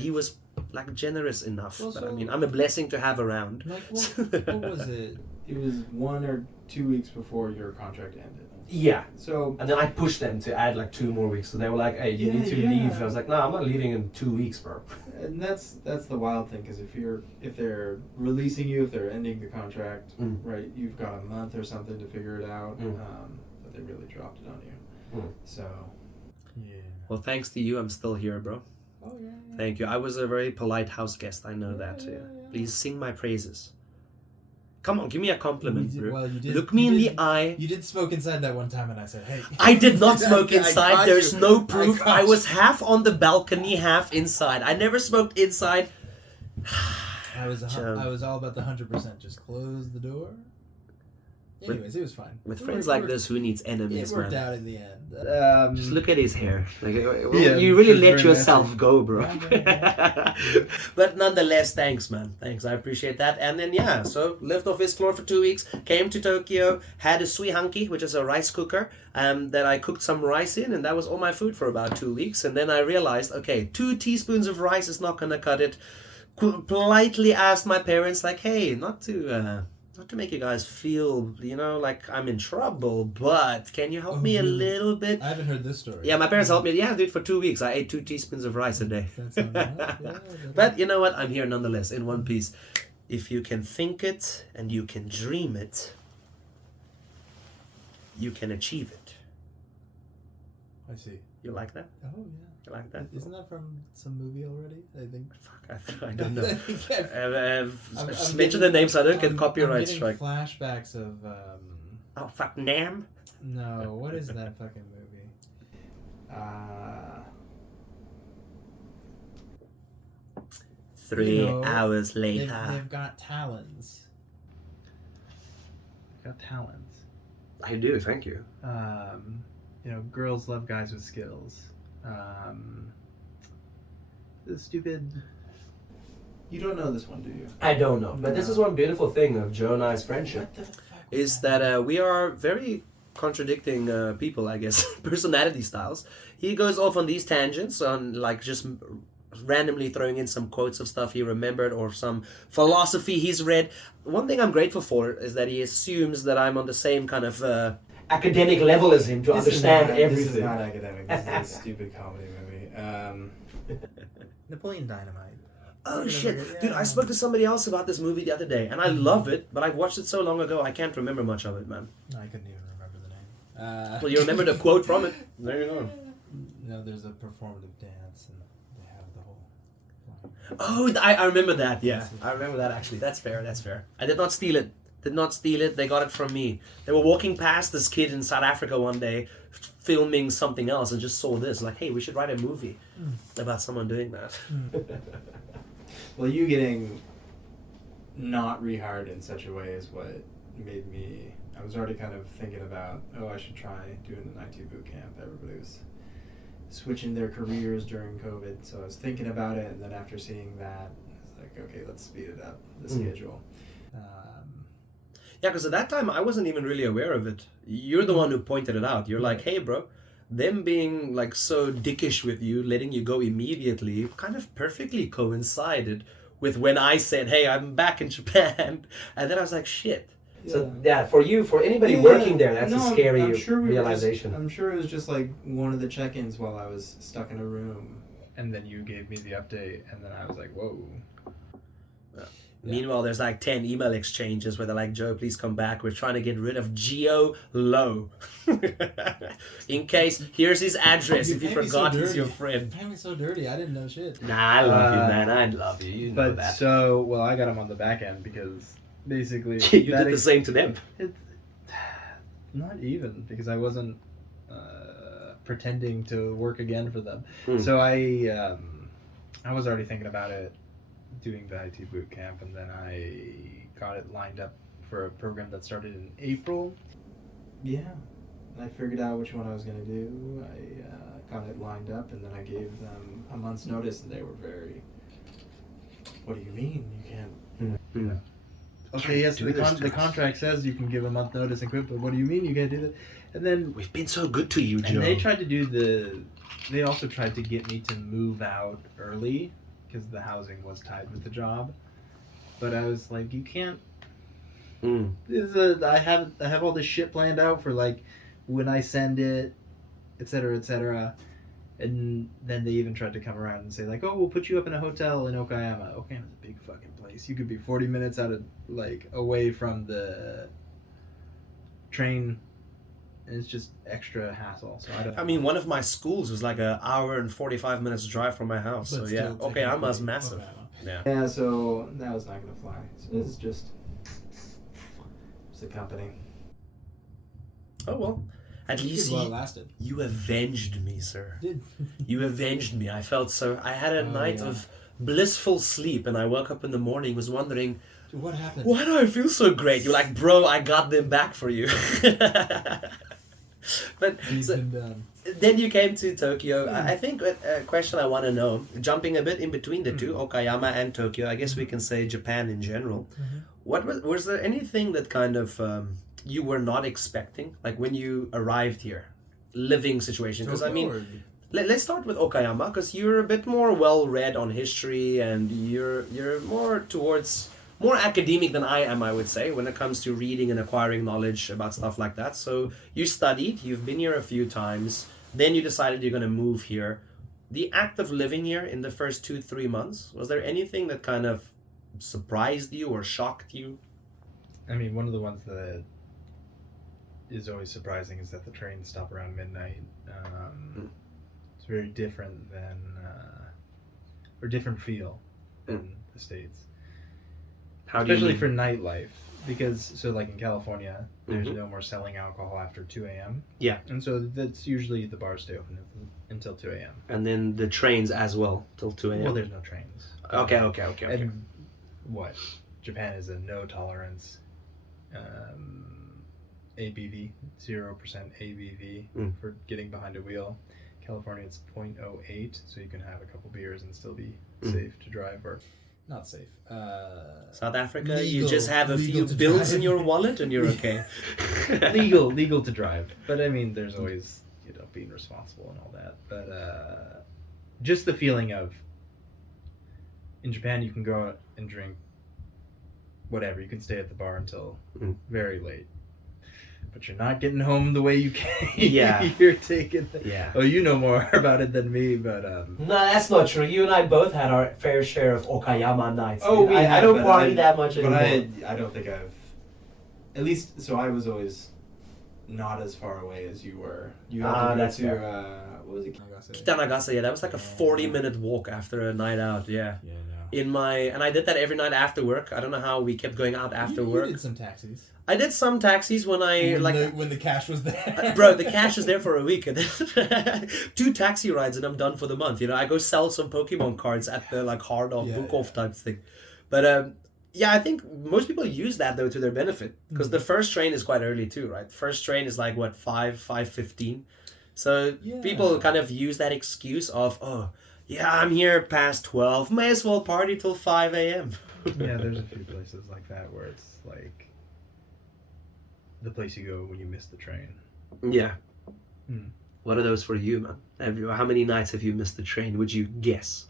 he was like generous enough. Well, But I so- mean, I'm a blessing to have around. Like, what was it? It was 1 or 2 weeks before your contract ended. Yeah. So And then I pushed them to add like 2 more weeks. So they were like, hey, you need to leave. I was like, no, I'm not leaving in 2 weeks, bro. and that's the wild thing, because if they're releasing you, if they're ending the contract, right, you've got a month or something to figure it out. But they really dropped it on you. So Yeah. Well, thanks to you, I'm still here, bro. Oh, yeah. Thank you. I was a very polite house guest. I know that. Yeah. Please sing my praises. Come on, give me a compliment, bro. Well, you did. Look me in the eye. You did smoke inside that one time, and I said, "Hey." I did not smoke I inside. caught There's you. no proof. caught I was you. half on the balcony, half inside. I never smoked inside. I was Chum. all about the 100%. Just close the door. Anyways, it was fine. With It friends worked- like this, who needs enemies, it worked man? out in the end. Just look at his hair. Like, Yeah, you really it's let very yourself messy. go, bro. Yeah. But nonetheless, thanks, man. Thanks, I appreciate that. And then yeah, so lived off his floor for 2 weeks. Came to Tokyo, had a suihanki, which is a rice cooker, that I cooked some rice in, and that was all my food for about 2 weeks. And then I realized, okay, 2 teaspoons of rice is not gonna cut it. Politely asked my parents, like, hey, not to make you guys feel, like I'm in trouble, but can you help me a really? little bit? I haven't heard this story. Yeah, my parents helped me. Yeah, dude, for 2 weeks. I ate 2 teaspoons of rice a day. That sounds nice. Yeah, But you know what? I'm here nonetheless, in one piece. If you can think it and you can dream it, you can achieve it. I see. You like that? Oh yeah. You like that? Isn't that from some movie already? I think. Fuck, I don't know. I'm Just mention the name so I don't get copyright I'm getting strike. flashbacks of Oh, fuck, Nam? no, what is that fucking movie? 3 You know, hours later. They've got talons. Got talents. I do, thank you. Girls love guys with skills. The stupid. You don't know this one, do you? I don't know. But this is one beautiful thing of Joe and I's friendship. What the fuck? Is that we are very contradicting people, I guess, personality styles. He goes off on these tangents on like just randomly throwing in some quotes of stuff he remembered or some philosophy he's read. One thing I'm grateful for is that he assumes that I'm on the same kind of academic level as him to understand everything. This is not academic. This is a stupid comedy movie. Napoleon Dynamite. Oh Yeah, shit, yeah. dude! I spoke to somebody else about this movie the other day, and I love it. But I watched it so long ago, I can't remember much of it, man. No, I couldn't even remember the name. Well, you remember the quote from it? There you go. No, there's a performative dance, and they have the whole. Oh, I remember that. Yeah, I remember that actually. That's fair. That's fair. I did not steal it. Did not steal it. They got it from me. They were walking past this kid in South Africa one day, filming something else, and just saw this. Like, hey, we should write a movie about someone doing that. Well, you getting not rehired in such a way is what made me. I was already kind of thinking about, I should try doing an IT boot camp. Everybody was switching their careers during COVID, so I was thinking about it, and then after seeing that, I was like, okay, let's speed it up, the schedule. Yeah, because at that time I wasn't even really aware of it. You're the one who pointed it out. You're like, hey, bro, them being like so dickish with you, letting you go immediately, kind of perfectly coincided with when I said, hey, I'm back in Japan. And then I was like, shit. So yeah, for anybody working there, that's a scary realization. I'm sure it was just like one of the check-ins while I was stuck in a room. And then you gave me the update, and then I was like, whoa. Meanwhile, there's like 10 email exchanges where they're like, Joe, please come back. We're trying to get rid of G-Louw. In case, here's his address. If you made me so forgot, he's dirty. your friend. You made me so dirty. I didn't know shit. Nah, I love you, man. I love you. You know But that. I got him on the back end because basically You did the same to them. Not even because I wasn't pretending to work again for them. So I was already thinking about it, doing the IT boot camp, and then I got it lined up for a program that started in April. Yeah, I figured out which one I was going to do. I got it lined up, and then I gave them a month's notice, and they were very, what do you mean? You can't... Okay, yes, do this to the us. contract says you can give a month notice and quit, but what do you mean you can't do that? And then We've been so good to you, Joe. and they also tried to get me to move out early because the housing was tied with the job. But I was like, you can't. I have all this shit planned out for like when I send it, etc., etc. And then they even tried to come around and say like, oh, we'll put you up in a hotel in Okayama. Okayama's a big fucking place. You could be 40 minutes away from the train, and it's just extra hassle. So I mean, one of my schools was like an hour and 45 minutes drive from my house. But So yeah, still Okayama's technically massive. Okayama. Yeah. Yeah, so that was not going to fly. So this is just a company. Oh well. At You least did well, it lasted. you avenged me, sir. Did. You avenged me. I felt so. I had a Oh, night yeah. of blissful sleep, and I woke up in the morning, was wondering, What happened? Why do I feel so great? You're like, bro, I got them back for you. But He's so, been done. then you came to Tokyo. I think a question I want to know, jumping a bit in between the two, Okayama and Tokyo, I guess we can say Japan in general. What was there anything that kind of you were not expecting, like when you arrived here, living situation? Because I mean, let's start with Okayama, because you're a bit more well read on history, and you're more towards more academic than I am, I would say, when it comes to reading and acquiring knowledge about stuff like that. So you studied, you've been here a few times, then you decided you're going to move here. The act of living here in the first 2-3 months, was there anything that kind of surprised you or shocked you? I mean, one of the ones that is always surprising is that the trains stop around midnight. It's very different than, or different feel than the States. How do you Especially mean? for nightlife, because so like in California, there's no more selling alcohol after 2 a.m. Yeah. And so that's usually the bars stay open until 2 a.m. And then the trains as well, till 2 a.m. Well, there's no trains. Okay. And what? Japan is a no tolerance ABV, 0% ABV for getting behind a wheel. California, it's 0.08, so you can have a couple beers and still be safe to drive. Or Not safe. South Africa, you Legal- just have a few legal to bills drive. in your wallet and you're okay. legal to drive, but I mean, there's always being responsible and all that. But just the feeling of in Japan, you can go out and drink whatever. You can stay at the bar until very late, but you're not getting home the way you came. Yeah. You're taking. Yeah. Oh, you know more about it than me, but No, that's not true. You and I both had our fair share of Okayama nights. Oh, we I have, don't but party that much But anymore. I don't think I've, at least, so I was always not as far away as you were. You had to go that's to, fair. what was it? Kitanagasa, yeah, that was like a 40-minute walk after a night out, yeah. Yeah, no. And I did that every night after work. I don't know how we kept going out after You work. did some taxis. I did some taxis when I, when the cash was there. bro, the cash is there for a week. And then 2 taxi rides and I'm done for the month. I go sell some Pokemon cards at the hard off, book off type thing. But yeah, I think most people use that though to their benefit, because the first train is quite early too, right? First train is like what, 5:15. So people kind of use that excuse of, oh, yeah, I'm here past 12. May as well party till 5 a.m. yeah, there's a few places like that where it's like the place you go when you miss the train. Yeah. Hmm. What are those for you, man? How many nights have you missed the train? Would you guess?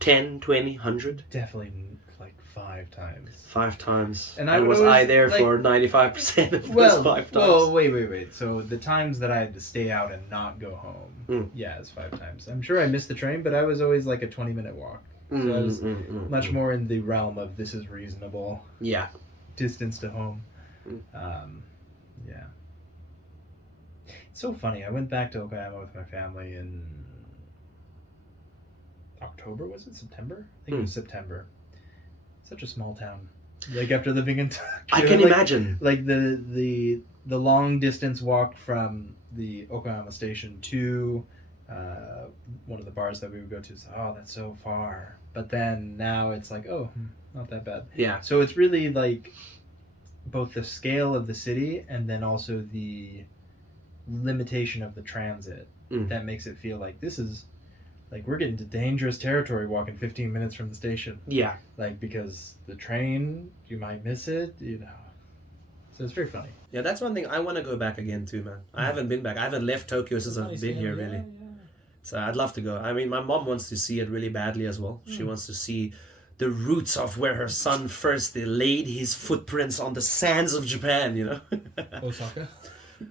10, 20, 100? Definitely like 5 times. 5 times. And And I was always, I there like- for 95% of those Well, 5 times? well, wait. So the times that I had to stay out and not go home, yeah, it's 5 times. I'm sure I missed the train, but I was always like a 20-minute walk. So I was much more in the realm of this is reasonable Yeah. distance to home. Yeah. It's so funny. I went back to Okayama with my family in October, was it? September? I think it was September. Such a small town. Like after living in Tokyo, I can imagine. Like the long distance walk from the Okayama station to one of the bars that we would go to. So, oh, that's so far. But then now it's like, oh, not that bad. Yeah. So it's really like both the scale of the city and then also the limitation of the transit that makes it feel like this is like we're getting to dangerous territory walking 15 minutes from the station. Yeah. Like because the train, you might miss it, So it's very funny. Yeah, that's one thing I want to go back again too, man. I haven't been back. I haven't left Tokyo since I've been here, really. Yeah. So I'd love to go. I mean, my mom wants to see it really badly as well. She wants to see the roots of where her son first laid his footprints on the sands of Japan, Osaka.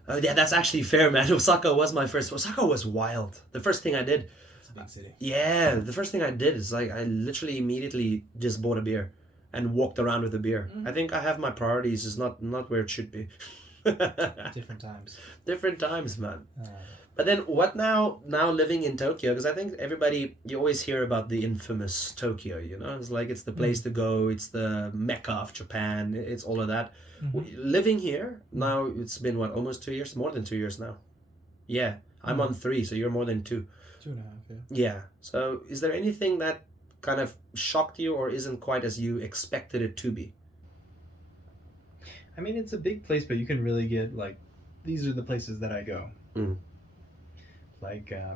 Oh, yeah, that's actually fair, man. Osaka was my first. Osaka was wild. The first thing I did. It's a big city. Yeah, the first thing I did is I literally immediately just bought a beer and walked around with a beer. I think I have my priorities is not where it should be. Different times. Different times, man. But then what now living in Tokyo? Because I think you always hear about the infamous Tokyo, It's like it's the place to go. It's the Mecca of Japan. It's all of that. Living here, now it's been what, almost 2 years? More than 2 years now. Yeah, I'm on 3, so you're more than 2. 2.5, yeah. Yeah. So is there anything that kind of shocked you or isn't quite as you expected it to be? I mean, it's a big place, but you can really get like, these are the places that I go. Like, I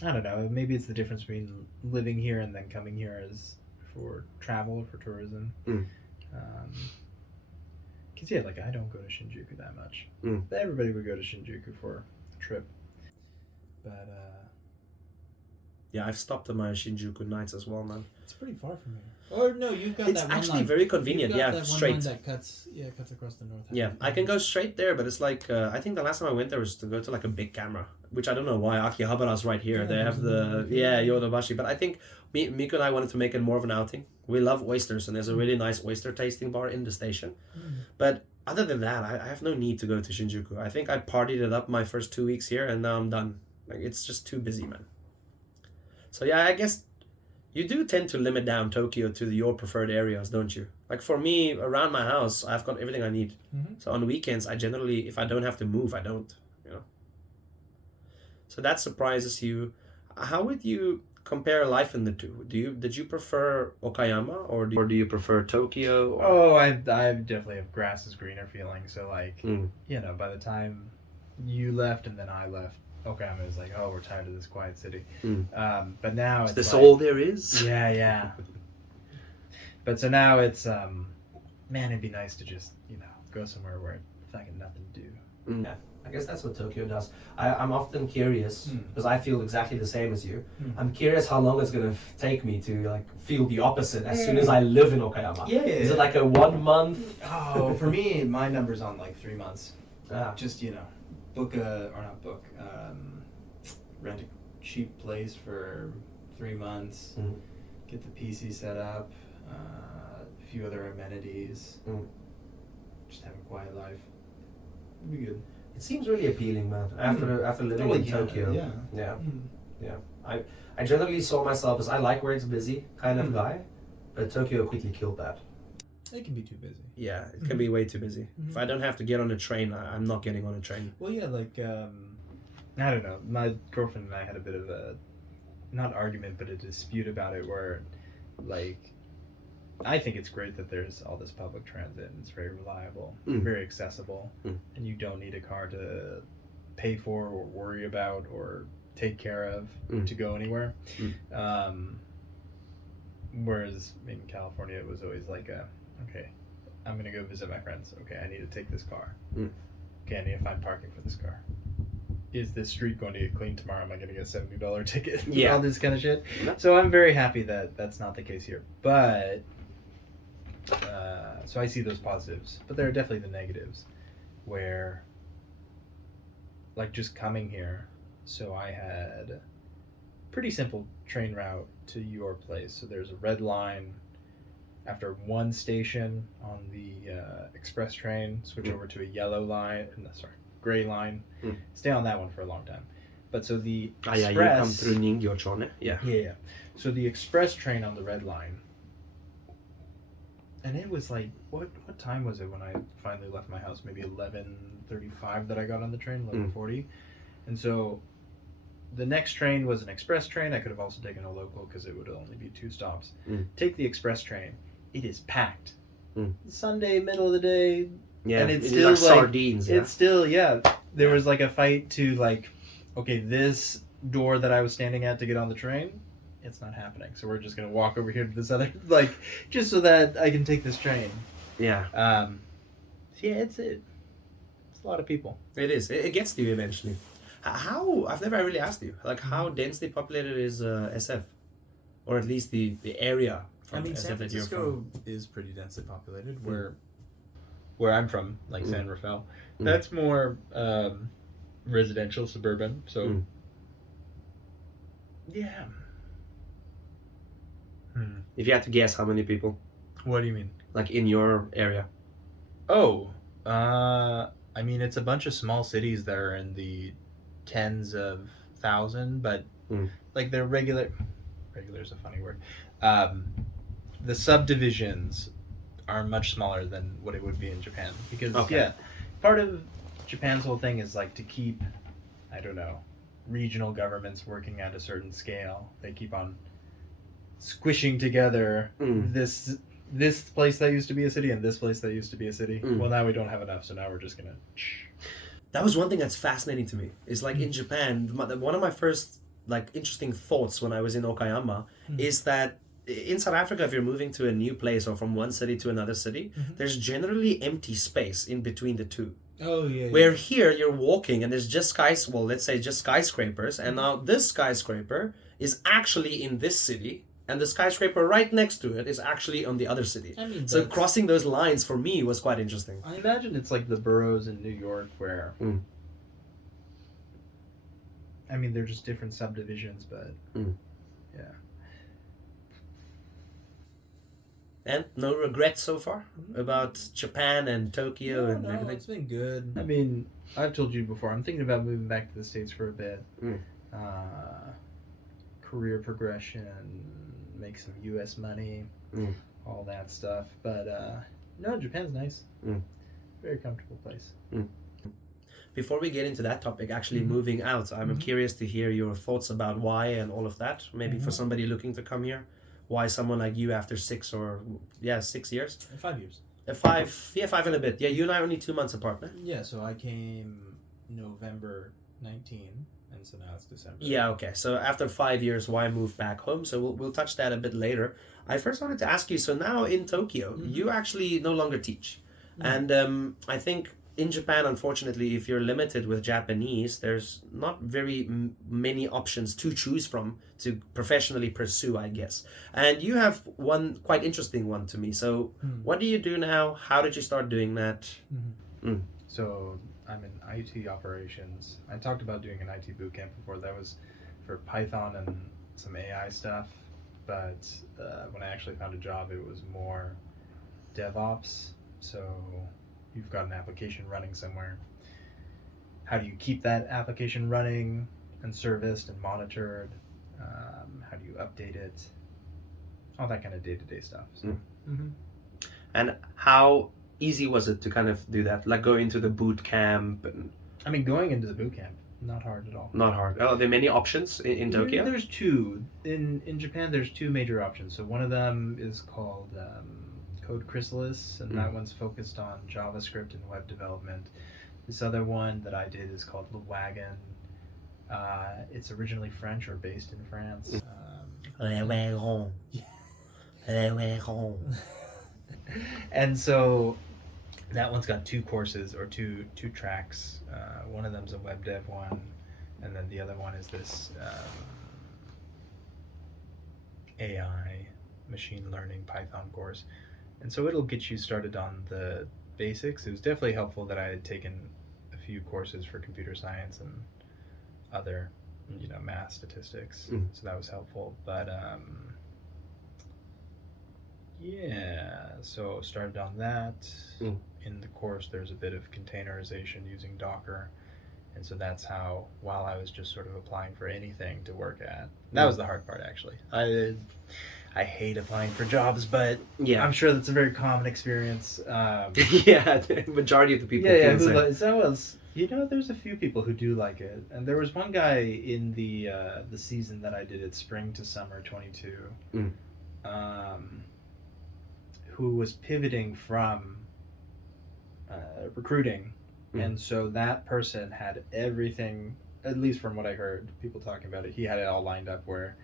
don't know. Maybe it's the difference between living here and then coming here as for travel or for tourism. Because yeah, like I don't go to Shinjuku that much. But everybody would go to Shinjuku for a trip. But Yeah, I've stopped at my Shinjuku nights as well, man. It's pretty far from here. Or no, you've got It's that one actually line. very convenient. You've got Yeah, that one straight. line that cuts across the north. Yeah, I can go straight there, but it's like I think the last time I went there was to go to like a big camera, which I don't know why. Akihabara's right here. Yeah, They have the Yodobashi, but I think Miku and I wanted to make it more of an outing. We love oysters, and there's a really nice oyster tasting bar in the station. But other than that, I have no need to go to Shinjuku. I think I partied it up my first 2 weeks here, and now I'm done. Like it's just too busy, man. So yeah, I guess you do tend to limit down Tokyo to your preferred areas, don't you? Like for me, around my house, I've got everything I need. So on the weekends, I generally, if I don't have to move, I don't. You know. So that surprises you. How would you compare life in the two? Did you prefer Okayama or do you prefer Tokyo? Or... Oh, I definitely have grass is greener feeling. So like, you know, by the time you left and then I left, Okayama was like, oh, we're tired of this quiet city. But now Is it's this like, all there is? Yeah. But so now it's man, it'd be nice to just, you know, go somewhere where it's fucking nothing to do. Yeah, I guess that's what Tokyo does. I'm often curious because I feel exactly the same as you. I'm curious how long it's gonna take me to like feel the opposite as soon as I live in Okayama. Is it like a 1 month? Oh, for me, my number's on like 3 months. Ah. Just, you know, rent a cheap place for 3 months, get the PC set up, a few other amenities, just have a quiet life. It'd be good. It seems really appealing, man. After living in Tokyo. Yeah. I generally saw myself as I like where it's busy kind of guy, but Tokyo quickly killed that. It can be too busy. Yeah, it can be way too busy. If I don't have to get on a train, I'm not getting on a train. Well, yeah, like I don't know. My girlfriend and I had a bit of a, not argument, but a dispute about it where, like, I think it's great that there's all this public transit and it's very reliable, very accessible, and you don't need a car to pay for or worry about or take care of to go anywhere. Whereas in California, it was always like okay, I'm going to go visit my friends. Okay, I need to take this car. Okay, I need to find parking for this car. Is this street going to get cleaned tomorrow? Am I going to get a $70 ticket? Yeah. All this kind of shit. So I'm very happy that that's not the case here. But, so I see those positives. But there are definitely the negatives where, like just coming here, so I had a pretty simple train route to your place. So there's a red line. After one station on the express train, switch over to a yellow line. Gray line. Stay on that one for a long time. But so the express... you come through Ningyochone. Yeah. So the express train on the red line, and it was like, what time was it when I finally left my house? Maybe 11:35 that I got on the train, 11:40. And so the next train was an express train. I could have also taken a local because it would only be 2 stops. Take the express train. It is packed. Sunday, middle of the day. Yeah, and it's still still like like sardines. It's still There was like a fight to like, okay, this door that I was standing at to get on the train, it's not happening. So we're just gonna walk over here to this other just so that I can take this train. Yeah. So it's a lot of people. It is. It gets to you eventually. How I've never really asked you. Like how densely populated is SF, or at least the area. I mean, SF San that you're Francisco is pretty densely populated. Where I'm from, like San Rafael, that's more residential, suburban. So, yeah. If you had to guess, how many people? What do you mean? Like in your area? Oh, I mean, it's a bunch of small cities that are in the tens of thousand, but like they're regular is a funny word. The subdivisions are much smaller than what it would be in Japan because part of Japan's whole thing is like to keep, I don't know, regional governments working at a certain scale. They keep on squishing together this this place that used to be a city and this place that used to be a city. Mm. Well, now we don't have enough, so now we're just gonna. That was one thing that's fascinating to me. Is like in Japan, one of my first like interesting thoughts when I was in Okayama is that in South Africa, if you're moving to a new place or from one city to another city, there's generally empty space in between the two. Oh yeah. Where here you're walking and there's just let's say just skyscrapers, and now this skyscraper is actually in this city, and the skyscraper right next to it is actually on the other city. I mean, so crossing those lines for me was quite interesting. I imagine it's like the boroughs in New York where. I mean, they're just different subdivisions, but yeah. And no regrets so far about Japan and Tokyo and everything? It's been good. I mean, I've told you before, I'm thinking about moving back to the States for a bit. Career progression, make some U.S. money, all that stuff. But no, Japan's nice. Very comfortable place. Before we get into that topic, actually moving out, I'm curious to hear your thoughts about why and all of that. Maybe for somebody looking to come here. Why someone like you after 6 years? 5 years. 5 and a bit. Yeah, you and I are only 2 months apart, man. Yeah, so I came November 19, and so now it's December. Yeah, okay. So after 5 years, why move back home? So we'll touch that a bit later. I first wanted to ask you, so now in Tokyo, you actually no longer teach. And I think in Japan, unfortunately, if you're limited with Japanese, there's not very many options to choose from to professionally pursue, I guess. And you have one quite interesting one to me. So what do you do now? How did you start doing that? So I'm in IT operations. I talked about doing an IT bootcamp before. That was for Python and some AI stuff. But when I actually found a job, it was more DevOps. So you've got an application running somewhere. How do you keep that application running and serviced and monitored? How do you update it? All that kind of day-to-day stuff. So. And how easy was it to kind of do that? Like go into the boot camp? And... I mean, going into the boot camp, not hard at all. Not hard. Oh, are there many options in Tokyo? There's two. In Japan, there's two major options. So one of them is called Code Chrysalis, and that one's focused on JavaScript and web development. This other one that I did is called Le Wagon. It's originally French or based in France. Le Wagon. Le Wagon. And so that one's got two courses or two tracks. One of them's a web dev one, and then the other one is this AI, machine learning, Python course. And so it'll get you started on the basics. It was definitely helpful that I had taken a few courses for computer science and other, math, statistics. So that was helpful. But so started on that. In the course, there's a bit of containerization using Docker. And so that's how, while I was just sort of applying for anything to work at, that was the hard part, actually. I hate applying for jobs, but I'm sure that's a very common experience. Yeah, the majority of the people feel the same. There's a few people who do like it. And there was one guy in the season that I did at spring to summer 22 who was pivoting from recruiting. And so that person had everything, at least from what I heard, people talking about it, he had it all lined up where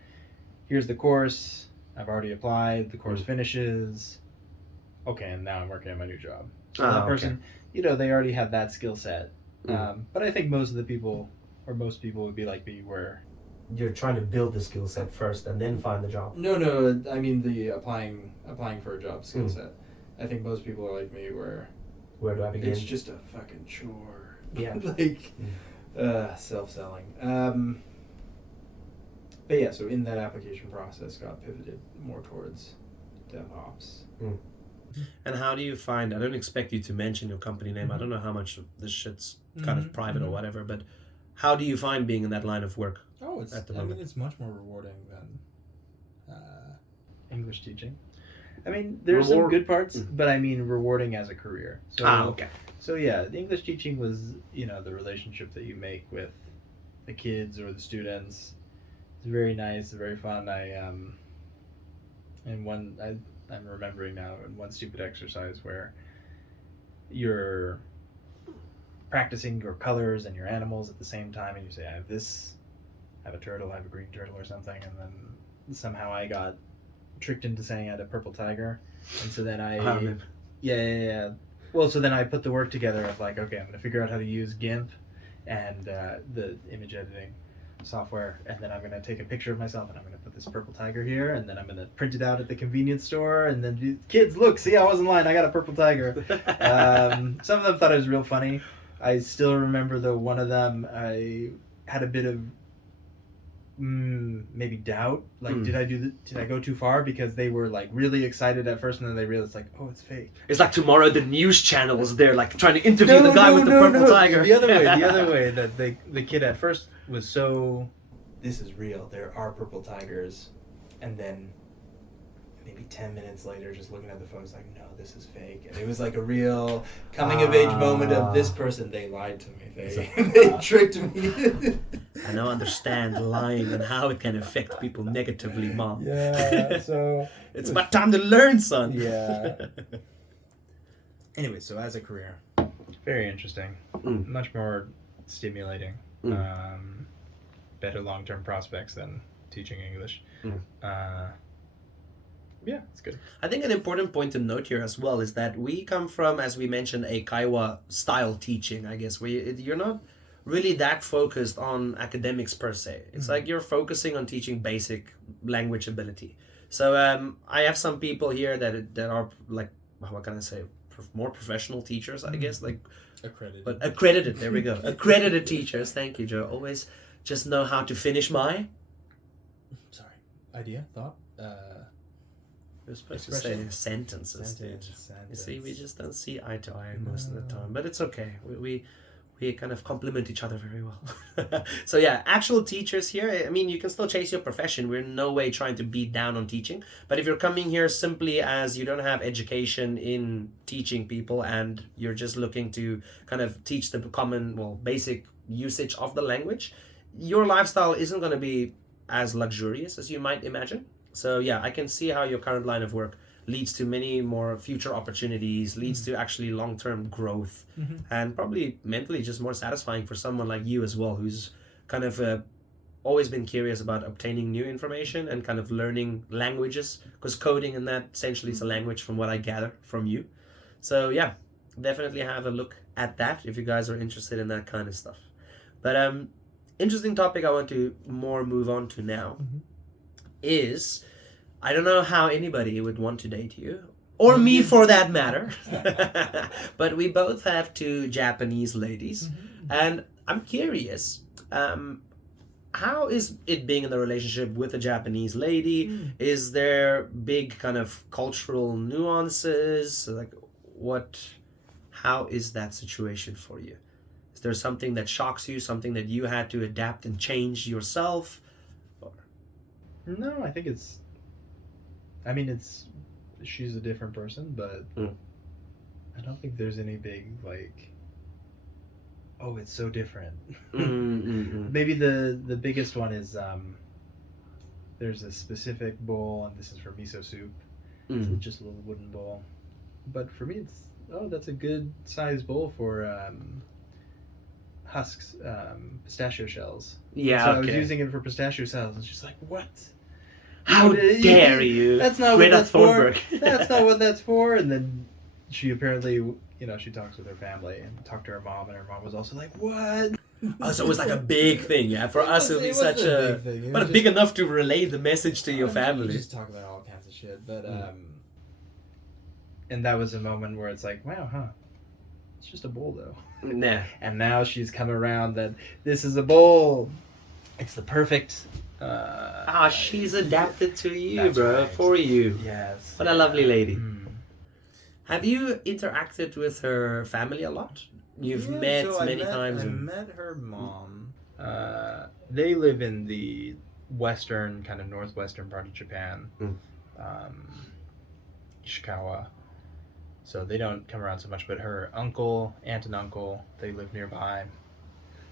here's the course, I've already applied, the course finishes, okay, and now I'm working on my new job. So that person, they already had that skill set. But I think most people would be like me where... You're trying to build the skill set first and then find the job. No, I mean the applying for a job skill set. I think most people are like me where do I begin? It's just a fucking chore. Yeah. Self-selling. But yeah, so in that application process got pivoted more towards DevOps. And how do you find, I don't expect you to mention your company name, I don't know how much of this shit's kind of private or whatever, but how do you find being in that line of work? It's much more rewarding than English teaching. I mean, there's some good parts, but I mean rewarding as a career. So, So yeah, the English teaching was, the relationship that you make with the kids or the students. It's very nice, very fun. I I'm remembering now in one stupid exercise where you're practicing your colors and your animals at the same time, and you say, I have this, I have a turtle, I have a green turtle or something, and then somehow I got tricked into saying I had a purple tiger, and so then yeah. Well, so then I put the work together of like, okay, I'm going to figure out how to use GIMP and the image editing software, and then I'm going to take a picture of myself, and I'm going to put this purple tiger here, and then I'm going to print it out at the convenience store, and then kids, look, see, I wasn't lying, I got a purple tiger. Some of them thought it was real funny. I still remember though one of them, I had a bit of maybe doubt, like did I go too far, because they were like really excited at first, and then they realized like, oh, it's fake. It's like tomorrow the news channel is there like trying to interview the guy with the purple tiger. The other way that the kid at first was so, this is real, there are purple tigers, and then maybe 10 minutes later just looking at the photos like, no, this is fake. And it was like a real coming of age moment of this person, they lied to me, they tricked me. I now understand lying and how it can affect people negatively, Mom. yeah, so It's about time to learn, son. yeah. Anyway, so as a career, Very interesting. Much more stimulating. Better long-term prospects than teaching English. Yeah, it's good. I think an important point to note here as well is that we come from, as we mentioned, a Kaiwa style teaching, I guess, where you're not really that focused on academics per se. It's like you're focusing on teaching basic language ability. So I have some people here that are like, what can I say, more professional teachers, I guess, like accredited. But accredited, there we go. Accredited teachers. Thank you, Joe. Always just know how to finish my idea, thought. We're supposed to say sentences. You see, we just don't see eye to eye most of the time, but it's okay. We kind of complement each other very well. So yeah, actual teachers here, I mean, you can still chase your profession. We're in no way trying to beat down on teaching, but if you're coming here simply as you don't have education in teaching people and you're just looking to kind of teach the basic usage of the language, your lifestyle isn't going to be as luxurious as you might imagine. So yeah, I can see how your current line of work leads to many more future opportunities, leads to actually long-term growth, and probably mentally just more satisfying for someone like you as well, who's kind of always been curious about obtaining new information and kind of learning languages, because coding and that essentially is a language from what I gather from you. So yeah, definitely have a look at that if you guys are interested in that kind of stuff. But interesting topic I want to more move on to now is, I don't know how anybody would want to date you, or me for that matter, but we both have two Japanese ladies, and I'm curious, how is it being in a relationship with a Japanese lady? Is there big kind of cultural nuances? Like, how is that situation for you? Is there something that shocks you, something that you had to adapt and change yourself? No, I think she's a different person, but I don't think there's any big, like, oh, it's so different. Maybe the biggest one is, there's a specific bowl, and this is for miso soup. It's just a little wooden bowl. But for me, that's a good size bowl for husks, pistachio shells. Yeah, so I was using it for pistachio shells, and she's like, what? How dare you? That's not Greta what that's Thunberg. for. That's not what that's for. And then she apparently, she talks with her family and talked to her mom, and her mom was also like, what? Oh, so it was like a big thing, yeah. For us, it would be such a big thing. but big enough to relay the message to your family. You just talk about all kinds of shit, but and that was a moment where it's like, wow, huh? It's just a bowl, though. Nah. And now she's come around that this is a bowl. It's the perfect. She's adapted to you, That's bro, right. for you. Yes. What a lovely lady. Have you interacted with her family a lot? You've met many times. I met her mom. They live in the western, kind of northwestern part of Japan, Ishikawa. So they don't come around so much, but her aunt and uncle, they live nearby.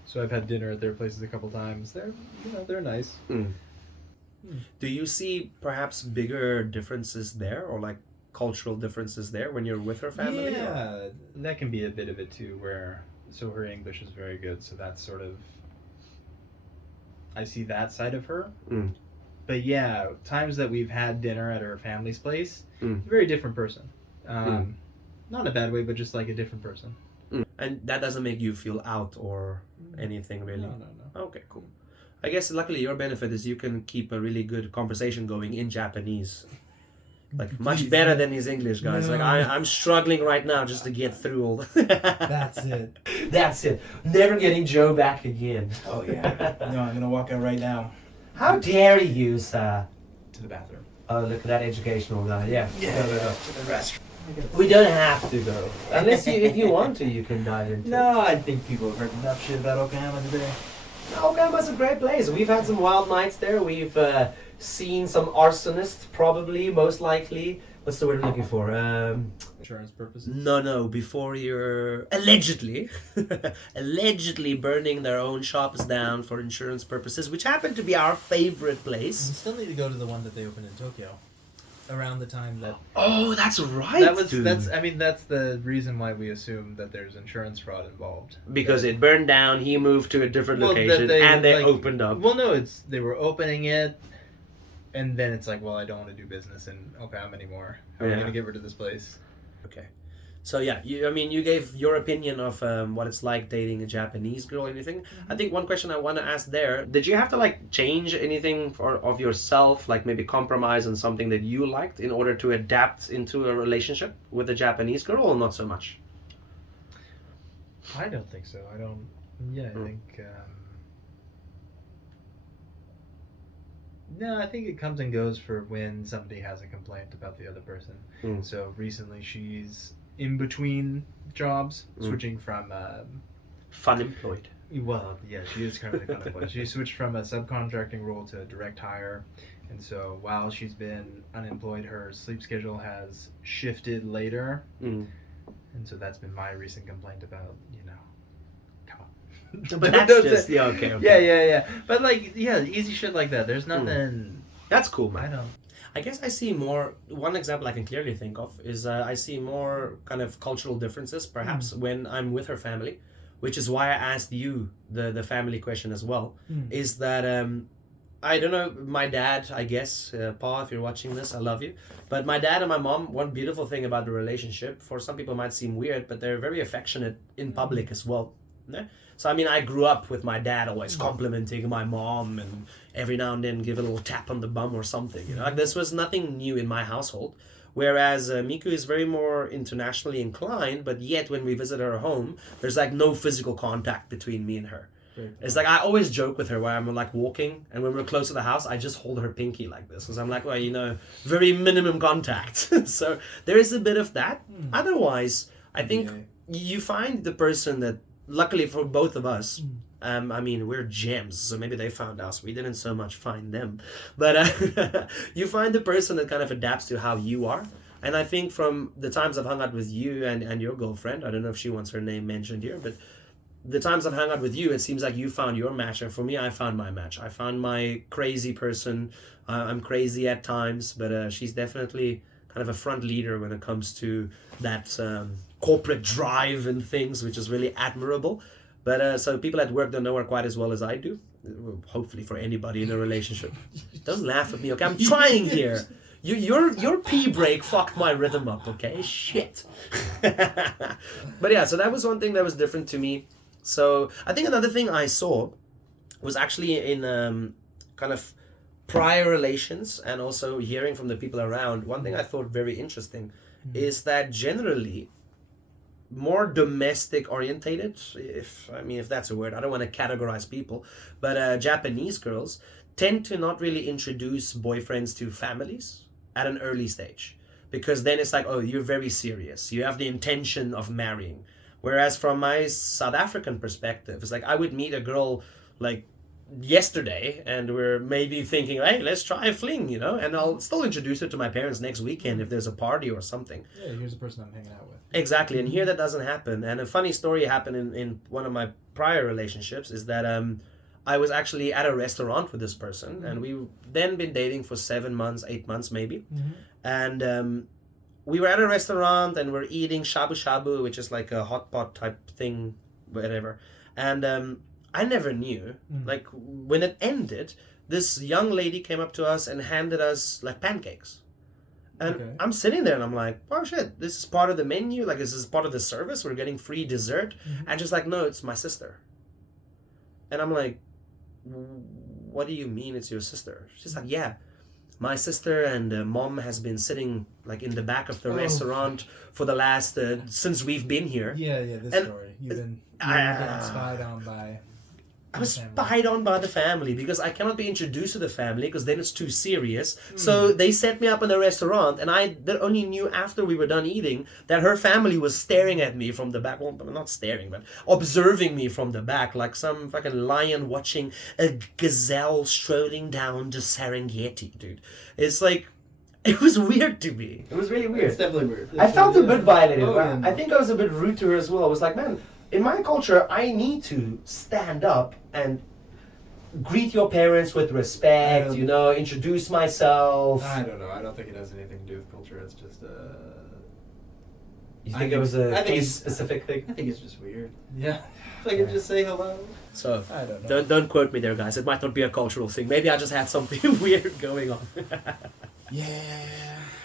So I've had dinner at their places a couple times. They're nice. Do you see perhaps bigger differences there, or like cultural differences there when you're with her family? or- Yeah. That can be a bit of it too, where so her English is very good, so that's sort of I see that side of her. Mm. But yeah, times that we've had dinner at her family's place, Mm. very different person. Not in a bad way, but just like a different person. And that doesn't make you feel out or anything really? No. Okay, cool. I guess luckily your benefit is you can keep a really good conversation going in Japanese. Like much better than his English, guys. No. Like I'm struggling right now just to get through all the That's it. That's it. Never getting Joe back again. Oh yeah. No, I'm gonna walk out right now How dare you, sir? to the bathroom. Oh, look at that educational guy. Yeah. To the restroom. We don't have to go. Unless if you want to, you can dive into it. No, I think people have heard enough shit about Okayama today. Okayama's a great place. We've had some wild nights there. We've seen some arsonists, probably, most likely. What's the word I'm looking for? Insurance purposes. No, before you're allegedly burning their own shops down for insurance purposes, which happened to be our favorite We place. still need to go to the one that they opened in Tokyo. Around the time that Oh, that's right, dude. That's the reason why we assume that there's insurance fraud involved. Because it burned down, he moved to a different Well, that location, they, and they like- opened up. Well, no, they were opening it, and then it's like, well, I don't want to do business in Okayama anymore. How are we Yeah. gonna get rid of this place? Okay. So yeah, you gave your opinion of what it's like dating a Japanese girl or anything. I think one question I want to ask there, did you have to like change anything of yourself, like maybe compromise on something that you liked in order to adapt into a relationship with a Japanese girl, or not so much? I don't think so. I don't. Yeah, I think. No, I think it comes and goes for when somebody has a complaint about the other person. Mm. So recently, she's in between jobs, switching from. Fun employed. Well, yeah, she is currently unemployed. She switched from a subcontracting role to a direct hire, and so while she's been unemployed, her sleep schedule has shifted later, Mm. and so that's been my recent complaint about, come on. But that's Don't just say- yeah, okay. yeah. But like, yeah, easy shit like that. There's nothing. That's cool, I man. don't. I guess I see more. One example I can clearly think of is I see more kind of cultural differences, perhaps, when I'm with her family, which is why I asked you the family question as well. Is that I don't know, my dad, I guess, Paul, if you're watching this, I love you. But my dad and my mom, one beautiful thing about the relationship, for some people it might seem weird, but they're very affectionate in public as well. Yeah? So, I mean, I grew up with my dad always complimenting my mom and every now and then give a little tap on the bum or something. Like this was nothing new in my household. Whereas Miku is very more internationally inclined, but yet when we visit her home, there's like no physical contact between me and her. It's like I always joke with her where I'm like walking, and when we're close to the house, I just hold her pinky like this because I'm like, well, very minimum contact. So there is a bit of that. Otherwise, I think you find the person that, luckily for both of us, I mean, we're gems, so maybe they found us. We didn't so much find them. But you find the person that kind of adapts to how you are. And I think from the times I've hung out with you and your girlfriend, I don't know if she wants her name mentioned here, but the times I've hung out with you, it seems like you found your match. And for me, I found my match. I found my crazy person. I'm crazy at times, but she's definitely kind of a front leader when it comes to that corporate drive and things, which is really admirable. But so people at work don't know her quite as well as I do. Hopefully for anybody in a relationship. Don't laugh at me, okay? I'm trying here. Your pee break fucked my rhythm up, okay? Shit. But yeah, so that was one thing that was different to me. So I think another thing I saw was actually in kind of prior relations and also hearing from the people around. One thing I thought very interesting is that generally more domestic orientated, if that's a word, I don't want to categorize people, but Japanese girls tend to not really introduce boyfriends to families at an early stage, because then it's like, oh, you're very serious, you have the intention of marrying. Whereas from my South African perspective, it's like I would meet a girl like yesterday and we're maybe thinking, hey, let's try a fling, and I'll still introduce her to my parents next weekend if there's a party or something. Yeah, here's the person I'm hanging out with. Exactly, and here that doesn't happen. And a funny story happened in one of my prior relationships is that I was actually at a restaurant with this person, and we then been dating for 7 months, 8 months maybe. And we were at a restaurant and we're eating shabu shabu, which is like a hot pot type thing, whatever. And I never knew. Like when it ended, this young lady came up to us and handed us like pancakes. And I'm sitting there and I'm like, oh shit, this is part of the menu. Like, this is part of the service. We're getting free dessert. And she's like, no, it's my sister. And I'm like, what do you mean it's your sister? She's like, yeah, my sister and mom has been sitting like in the back of the restaurant for the last, since we've been here. Yeah, this story. You've been getting spied on by... I was spied on by the family because I cannot be introduced to the family because then it's too serious. So they set me up in a restaurant, and I only knew after we were done eating that her family was staring at me from the back. Well, not staring, but observing me from the back like some fucking lion watching a gazelle strolling down the Serengeti, dude. It's like... It was weird to me. It was really weird. It's definitely weird. I felt a bit violated. I think I was a bit rude to her as well. I was like, man, in my culture, I need to stand up and greet your parents with respect, introduce myself. I don't know. I don't think it has anything to do with culture. It's just You think it was a case-specific thing? I think it's just weird. Yeah. If I could just say hello. So, I don't know. don't quote me there, guys. It might not be a cultural thing. Maybe I just had something weird going on. Yeah,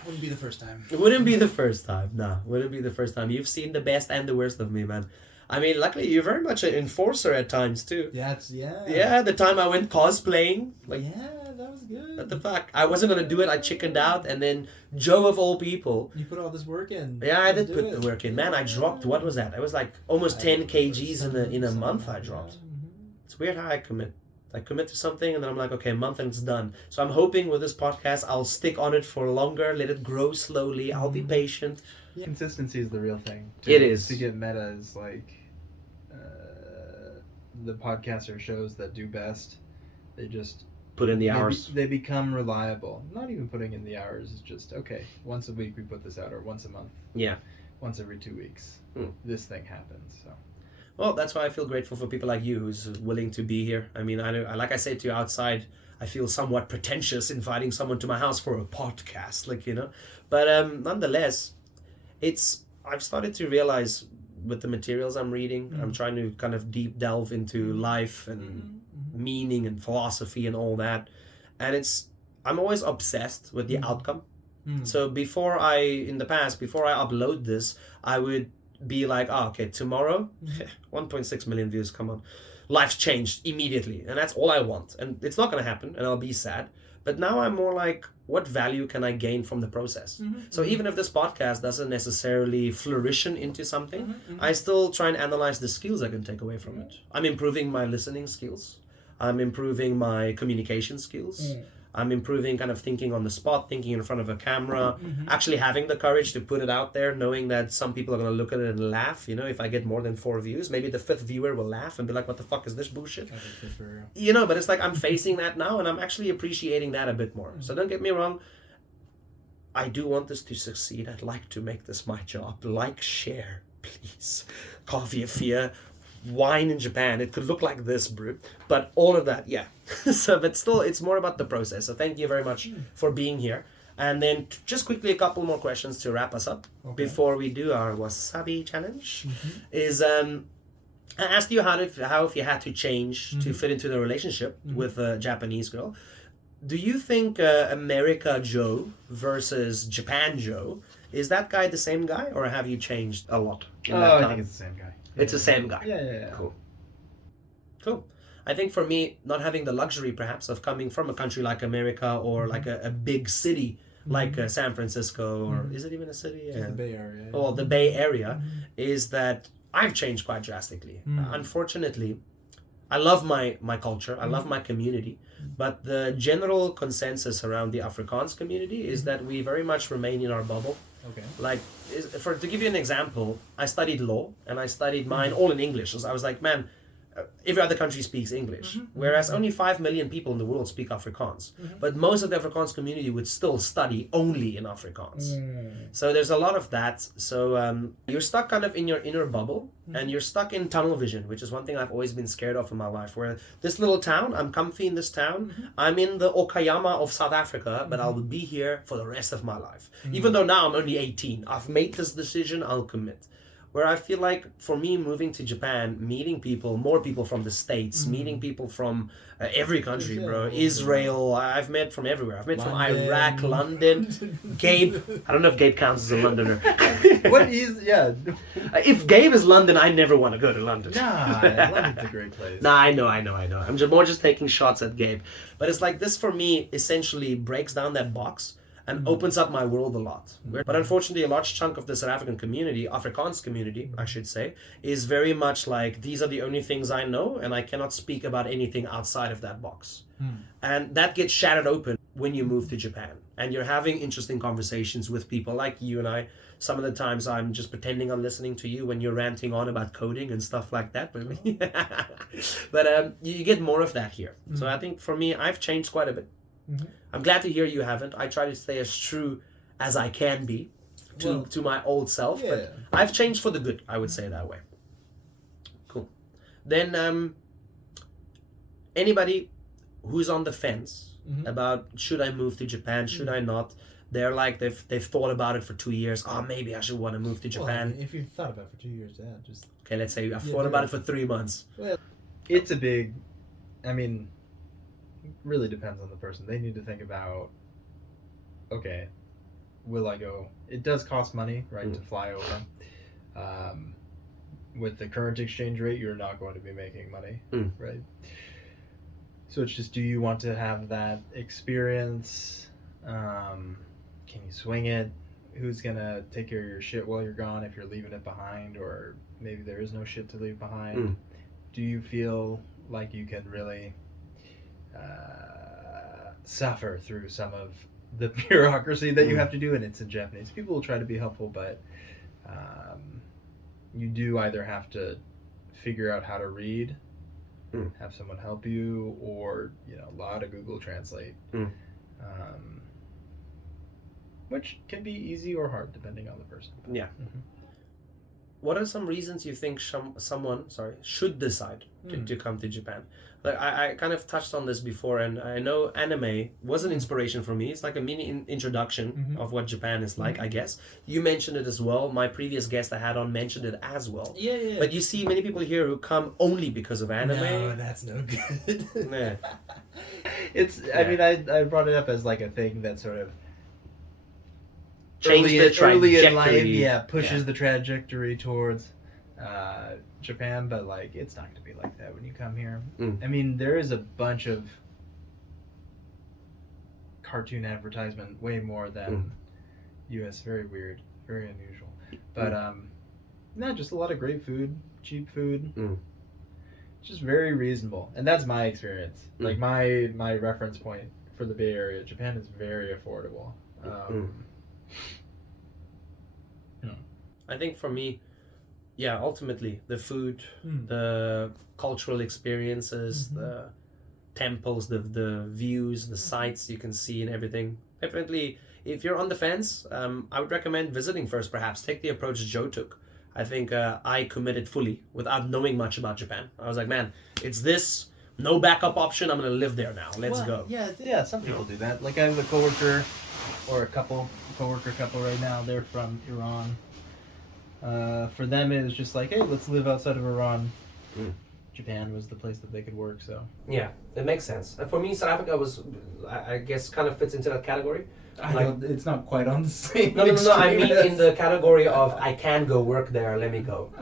wouldn't be the first time. It wouldn't be the first time. Nah, wouldn't be the first time. You've seen the best and the worst of me, man. I mean, luckily, you're very much an enforcer at times, too. Yeah, the time I went cosplaying. Like, yeah, that was good. What the fuck? I wasn't going to do it. I chickened out. And then Joe, of all people... You put all this work in. Yeah, I did put the work in. Man, I dropped... What was that? It was like almost 10 kgs in a month I dropped. It's weird how I commit. I commit to something and then I'm like, okay, a month and it's done. So I'm hoping with this podcast, I'll stick on it for longer, let it grow slowly. I'll be patient. Yeah. Consistency is the real thing. It is. To get meta is like the podcaster shows that do best. They just put in the hours. They become reliable. Not even putting in the hours. It's just, okay, once a week we put this out, or once a month. Yeah. Once every 2 weeks. This thing happens. So. Well, that's why I feel grateful for people like you who's willing to be here. I mean, I know, like I said to you outside, I feel somewhat pretentious inviting someone to my house for a podcast, But nonetheless, I've started to realize with the materials I'm reading, I'm trying to kind of deep delve into life and meaning and philosophy and all that. And I'm always obsessed with the outcome. So in the past, before I upload this, I would be like, okay, tomorrow, 1.6 million views, come on. Life's changed immediately, and that's all I want. And it's not going to happen, and I'll be sad. But now I'm more like, what value can I gain from the process? So even if this podcast doesn't necessarily flourish into something, I still try and analyze the skills I can take away from it. I'm improving my listening skills. I'm improving my communication skills. I'm improving kind of thinking on the spot, thinking in front of a camera, actually having the courage to put it out there, knowing that some people are going to look at it and laugh. If I get more than 4 views, maybe the 5th viewer will laugh and be like, what the fuck is this bullshit? But it's like I'm facing that now and I'm actually appreciating that a bit more. So don't get me wrong. I do want this to succeed. I'd like to make this my job. Like, share, please. Coffee Afia. Wine in Japan, it could look like this, bro. But all of that, yeah. But still, it's more about the process. So thank you very much for being here. And then just quickly, a couple more questions to wrap us up before we do our wasabi challenge. Is I asked you how if you had to change to fit into the relationship with a Japanese girl. Do you think America Joe versus Japan Joe, is that guy the same guy, or have you changed a lot in that time? I think it's the same guy. It's the same guy. Yeah. Cool. I think for me, not having the luxury perhaps of coming from a country like America or like a big city like San Francisco, or is it even a city? The Bay Area. Well, the Bay Area is that I've changed quite drastically. Unfortunately, I love my culture. I love my community. But the general consensus around the Afrikaans community is that we very much remain in our bubble. Okay. Like, to give you an example, I studied law and I studied mine all in English. So I was like, man, every other country speaks English, whereas only 5 million people in the world speak Afrikaans. But most of the Afrikaans community would still study only in Afrikaans. So there's a lot of that. So you're stuck kind of in your inner bubble, and you're stuck in tunnel vision, which is one thing I've always been scared of in my life. Where this little town, I'm comfy in this town. I'm in the Okayama of South Africa, but I'll be here for the rest of my life. Even though now I'm only 18, I've made this decision, I'll commit. Where I feel like, for me, moving to Japan, meeting people, more people from the States, meeting people from every country, bro. Israel, I've met from everywhere. I've met from Iraq, London, Gabe. I don't know if Gabe counts as a Londoner. What is, yeah. If Gabe is London, I never want to go to London. Nah, London's a great place. Nah, I know. I'm just taking shots at Gabe. But it's like, this for me essentially breaks down that box and opens up my world a lot. But unfortunately, a large chunk of the South African community, Afrikaans community, I should say, is very much like, these are the only things I know, and I cannot speak about anything outside of that box. And that gets shattered open when you move to Japan. And you're having interesting conversations with people like you and I. Some of the times I'm just pretending I'm listening to you when you're ranting on about coding and stuff like that. But you get more of that here. So I think for me, I've changed quite a bit. I'm glad to hear you haven't. I try to stay as true as I can be to my old self, but I've changed for the good, I would say that way. Cool. Then anybody who's on the fence about, should I move to Japan, should I not? They're like, they've thought about it for 2 years. Oh, maybe I should want to move to Japan. Well, if you've thought about it for 2 years, just... Okay, let's say I've thought about it for 3 months. Well, It's a big, I mean, really depends on the person. They need to think about, okay, will I go? It does cost money, right, to fly over. With the current exchange rate, you're not going to be making money, right? So it's just, do you want to have that experience? Can you swing it? Who's gonna take care of your shit while you're gone if you're leaving it behind, or maybe there is no shit to leave behind? Do you feel like you can really suffer through some of the bureaucracy that you have to do? And it's in Japanese. People will try to be helpful, but you do either have to figure out how to read, have someone help you, or a lot of Google Translate, which can be easy or hard depending on the person. Yeah. What are some reasons you think someone should decide to come to Japan? Like I kind of touched on this before, and I know anime was an inspiration for me. It's like a mini introduction of what Japan is like, I guess. You mentioned it as well. My previous guest I had on mentioned it as well. Yeah. But you see many people here who come only because of anime. No, that's no good. Yeah. I mean, I brought it up as like a thing that sort of Change the trajectory. Early in life, pushes the trajectory towards Japan, but like it's not going to be like that when you come here. I mean, there is a bunch of cartoon advertisement, way more than US. Very weird, very unusual. But no, just a lot of great food, cheap food. Just very reasonable, and that's my experience. Like my reference point for the Bay Area, Japan is very affordable. I think for me, ultimately the food, the cultural experiences, the temples, the views, the sights you can see and everything. Definitely, if you're on the fence, I would recommend visiting first, perhaps. Take the approach Joe took. I think I committed fully without knowing much about Japan. I was like, man, it's this, no backup option, I'm going to live there now. Let's go. Yeah, some people do that. Like I have a coworker or a coworker couple right now. They're from Iran. For them, it was just like, hey, let's live outside of Iran. Japan was the place that they could work, so. Yeah, it makes sense. And for me, South Africa was, I guess, kind of fits into that category. It's not quite on the same. No. I mean, in the category of I can go work there. Let me go.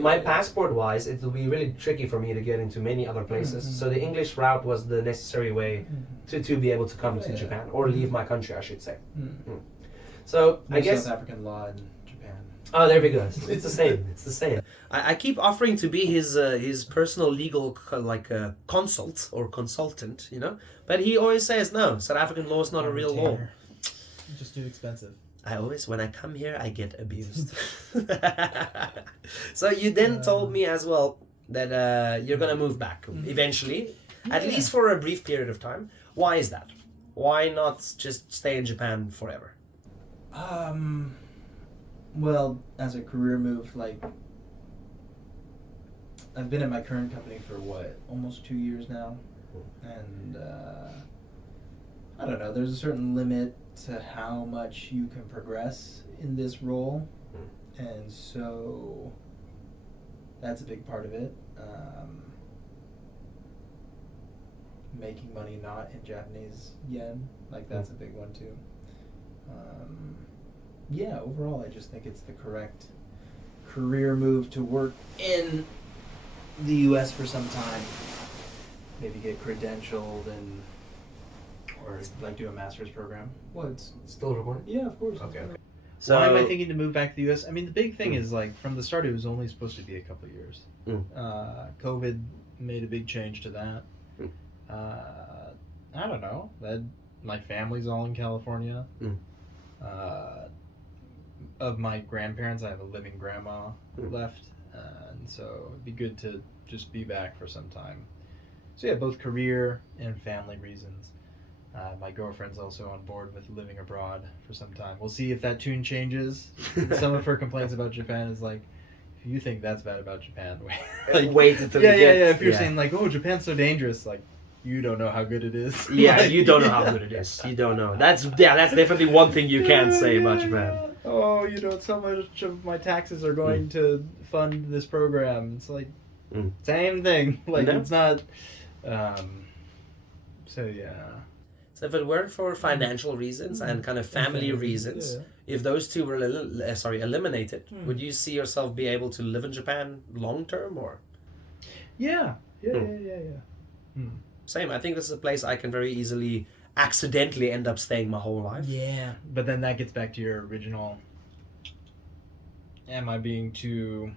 My passport-wise, it will be really tricky for me to get into many other places. So the English route was the necessary way to be able to come to Japan, or leave my country, I should say. So I guess South African law in Japan. Oh, there we go. It's the same. It's the same. I keep offering to be his personal legal consult or consultant, but he always says no. South African law is not a real law. Just too expensive. When I come here, I get abused. So you then told me as well that you're gonna move back eventually, at least for a brief period of time. Why is that? Why not just stay in Japan forever? Well, as a career move, like, I've been at my current company for almost 2 years now, and I don't know. There's a certain limit to how much you can progress in this role, and so that's a big part of it. Making money not in Japanese yen, like, that's a big one too. Yeah, overall, I just think it's the correct career move to work in the U.S. for some time. Maybe get credentialed or like do a master's program. Well, it's still recording? Yeah, of course. Okay. So why am I thinking to move back to the U.S.? I mean, the big thing is, like, from the start, it was only supposed to be a couple of years. COVID made a big change to that. I don't know. My family's all in California. Of my grandparents, I have a living grandma left, and so it'd be good to just be back for some time. So yeah, both career and family reasons. My girlfriend's also on board with living abroad for some time. We'll see if that tune changes. Some of her complaints about Japan is like, if you think that's bad about Japan, wait until If you're saying like, oh, Japan's so dangerous, like, you don't know how good it is. Yeah, Like, you don't know how good it is. You don't know. That's definitely one thing you can't say about Japan. Oh, so much of my taxes are going to fund this program. It's like, same thing. Like, it's not. So yeah. So if it weren't for financial reasons and kind of family reasons, if those two were eliminated, would you see yourself be able to live in Japan long term or? Yeah. Same. I think this is a place I can very easily accidentally end up staying my whole life. Yeah, but then that gets back to your original. Am I being too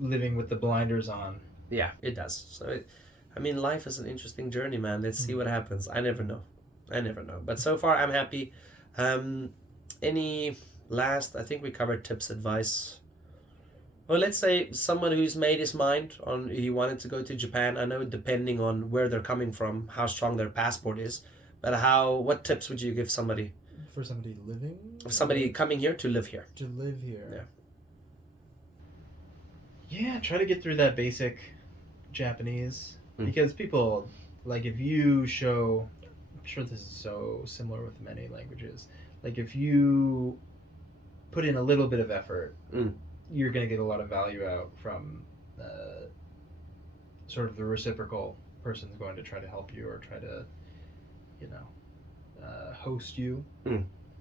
living with the blinders on? Yeah, it does. So, life is an interesting journey, man. Let's see what happens. I never know. But so far, I'm happy. Any last? I think we covered tips, advice. Well, let's say someone who's made his mind on he wanted to go to Japan. I know depending on where they're coming from, how strong their passport is, but what tips would you give somebody? For somebody living? Somebody coming here to live here. To live here. Yeah, try to get through that basic Japanese. Because people, like, if you show, I'm sure this is so similar with many languages, like, if you put in a little bit of effort, you're going to get a lot of value out from sort of the reciprocal person's going to try to help you or try to, host you.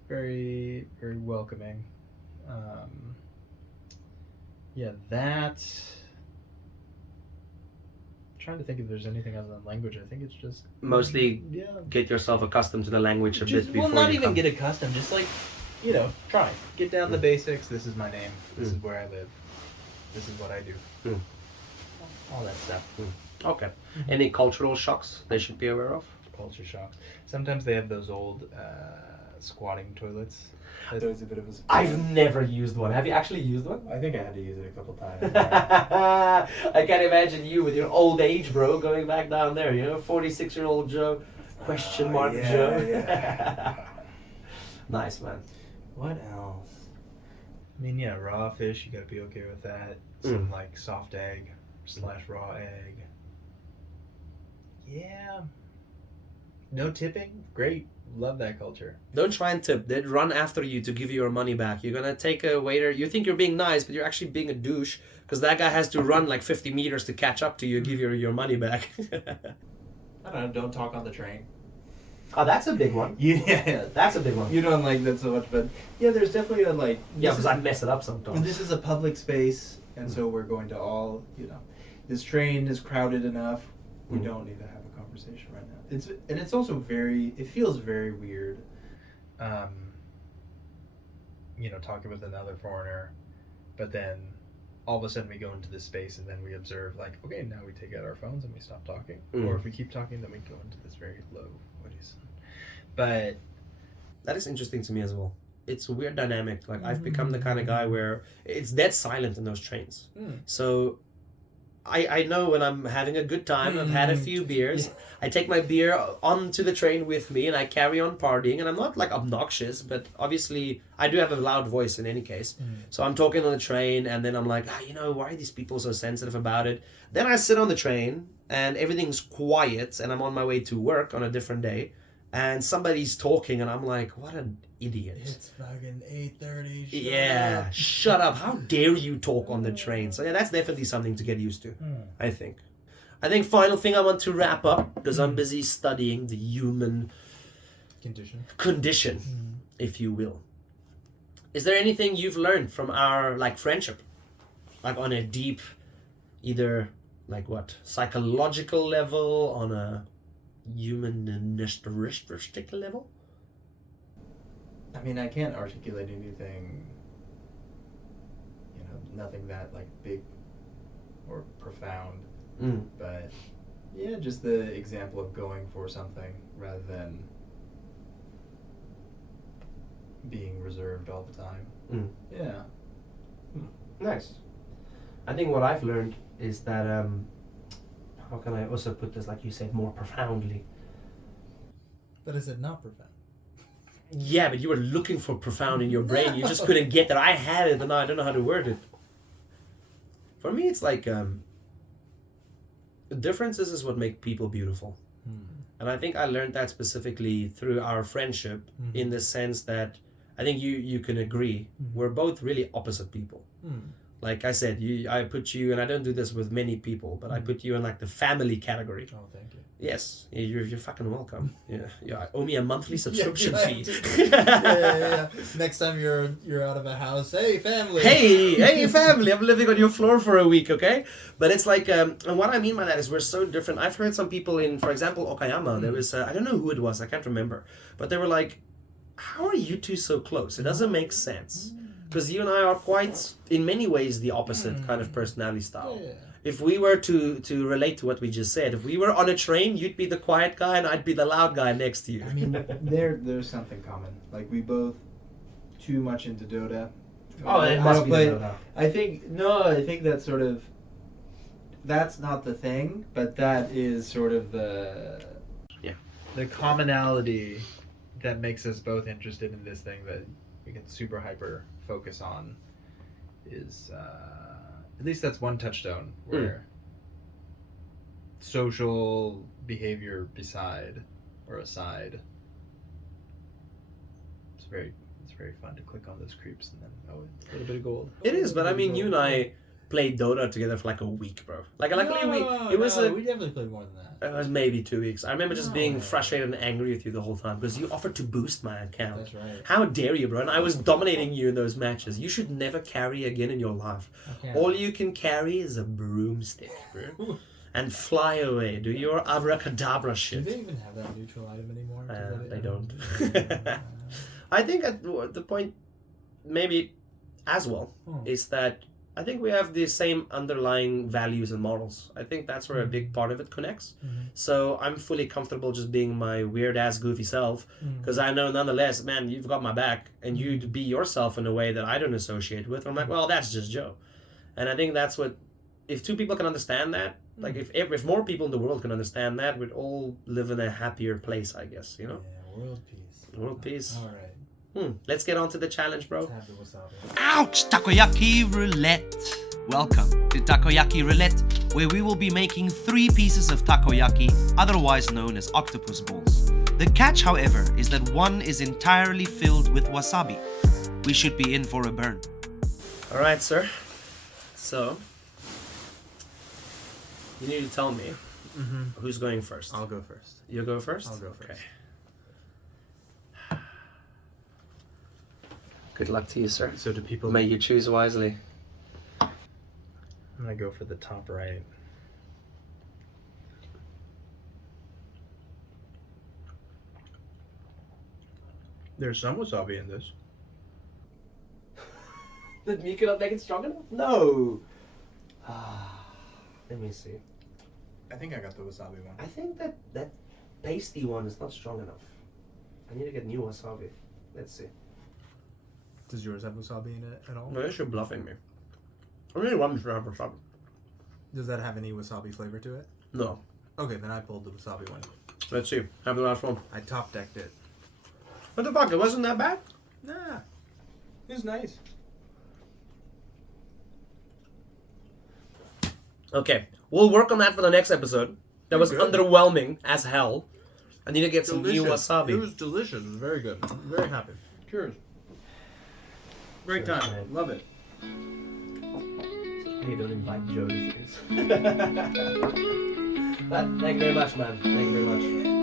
Very, very welcoming. Trying to think if there's anything other than language. I think it's just mostly get yourself accustomed to the language a bit before. Well, not even get accustomed. Just like, try. Get down the basics. This is my name. This is where I live. This is what I do. All that stuff. Okay. Any cultural shocks they should be aware of? Culture shock. Sometimes they have those old squatting toilets. That was a bit of a surprise. I've never used one. Have you actually used one? I think I had to use it a couple times. I can't imagine you with your old age, bro, going back down there. 46-year-old Joe, question mark Joe. Yeah. Nice, man. What else? Raw fish, you gotta be okay with that. Some like soft egg / raw egg. Yeah. No tipping? Great. Love that culture. Don't try and tip. They'd run after you to give you your money back. You're gonna take a waiter. You think you're being nice, but you're actually being a douche because that guy has to run like 50 meters to catch up to you and give you your money back. I don't know. Don't talk on the train. Oh, that's a big one. Yeah, that's a big one. You don't like that so much, but yeah, there's definitely a like. Yeah, because I mess it up sometimes. And this is a public space, and so we're going to all, this train is crowded enough. We don't need to have a conversation right now. It's also it feels very weird. Talking with another foreigner, but then all of a sudden we go into this space and then we observe like, okay, now we take out our phones and we stop talking. Or if we keep talking, then we go into this very low voice. But that is interesting to me as well. It's a weird dynamic. Like I've become the kind of guy where it's dead silent in those trains. So I know when I'm having a good time, I've had a few beers, I take my beer onto the train with me and I carry on partying, and I'm not like obnoxious, but obviously I do have a loud voice in any case. So I'm talking on the train and then I'm like, why are these people so sensitive about it? Then I sit on the train and everything's quiet and I'm on my way to work on a different day and somebody's talking and I'm like, what an idiot. It's fucking 8:30. Yeah, shut up. How dare you talk on the train? So yeah, that's definitely something to get used to, I think. I think final thing I want to wrap up, because I'm busy studying the human condition, if you will. Is there anything you've learned from our friendship? Like on a deep, either psychological level, on a humanistic level? I mean, I can't articulate anything, nothing that big or profound. But yeah, just the example of going for something rather than being reserved all the time. Yeah. Nice. I think what I've learned is that, how can I also put this, like you said, more profoundly? But is it not profound? Yeah, but you were looking for profound in your brain. You just couldn't get that. I had it, but now I don't know how to word it. For me, it's like differences is what make people beautiful. And I think I learned that specifically through our friendship, in the sense that I think you can agree, we're both really opposite people. Like I said, I put you, and I don't do this with many people, but I put you in the family category. Oh, thank you. Yes, you're fucking welcome. Yeah. Owe me a monthly subscription fee. Yeah. Next time you're out of a house, hey family. Hey family, I'm living on your floor for a week, okay? But it's like, and what I mean by that is we're so different. I've heard some people in, for example, Okayama. There was I don't know who it was, I can't remember, but they were like, "How are you two so close? It doesn't make sense." Because you and I are quite, in many ways, the opposite kind of personality style. Yeah. If we were to relate to what we just said, if we were on a train, you'd be the quiet guy and I'd be the loud guy next to you. I mean, there's something common. Like, we both too much into Dota. Oh, it must be Dota. I think that's sort of, that's not the thing, but that is sort of the commonality that makes us both interested in this thing that we can super hyper focus on is at least that's one touchstone where social behavior aside, it's very fun to click on those creeps and then a little bit of gold. It is, but I mean, you and I played Dota together for a week, bro. Luckily we definitely played more than that. It was maybe 2 weeks. I remember just being frustrated and angry with you the whole time because you offered to boost my account. That's right. How dare you, bro? And I was dominating you in those matches. You should never carry again in your life. Okay. All you can carry is a broomstick, bro. And fly away. Do your abracadabra shit. Do they even have that neutral item anymore? They don't. I think at the point, maybe as well, is that I think we have the same underlying values and morals. I think that's where a big part of it connects. So I'm fully comfortable just being my weird ass goofy self because I know nonetheless, man, you've got my back and you'd be yourself in a way that I don't associate with. I'm like, well, that's just Joe. And I think that's what, if two people can understand that, if more people in the world can understand that, we'd all live in a happier place, I guess, Yeah, world peace. World peace. All right. Let's get on to the challenge, bro. Let's have the wasabi. Ouch! Takoyaki roulette. Welcome to Takoyaki Roulette, where we will be making 3 pieces of takoyaki, otherwise known as octopus balls. The catch, however, is that one is entirely filled with wasabi. We should be in for a burn. All right, sir. So, you need to tell me who's going first. I'll go first. You go first? I'll go first. Okay. Good luck to you, sir. So do people... May you choose wisely. I'm gonna go for the top right. There's some wasabi in this. Did you cannot make it strong enough? No. Let me see. I think I got the wasabi one. I think that pasty one is not strong enough. I need to get new wasabi. Let's see. Does yours have wasabi in it at all? No, you're bluffing me. I really want me to have wasabi. Does that have any wasabi flavor to it? No. Okay, then I pulled the wasabi one. Let's see. Have the last one. I top decked it. What the fuck? It wasn't that bad? Nah. It's nice. Okay. We'll work on that for the next episode. That was Good. underwhelming as hell. I need to get some new Delicious. wasabi. It was delicious. It was very good. I'm very happy. Cheers. Great Cheers, time. man. Love it. Hey, don't invite Joe to things. But thank you very much, man. Thank you very much.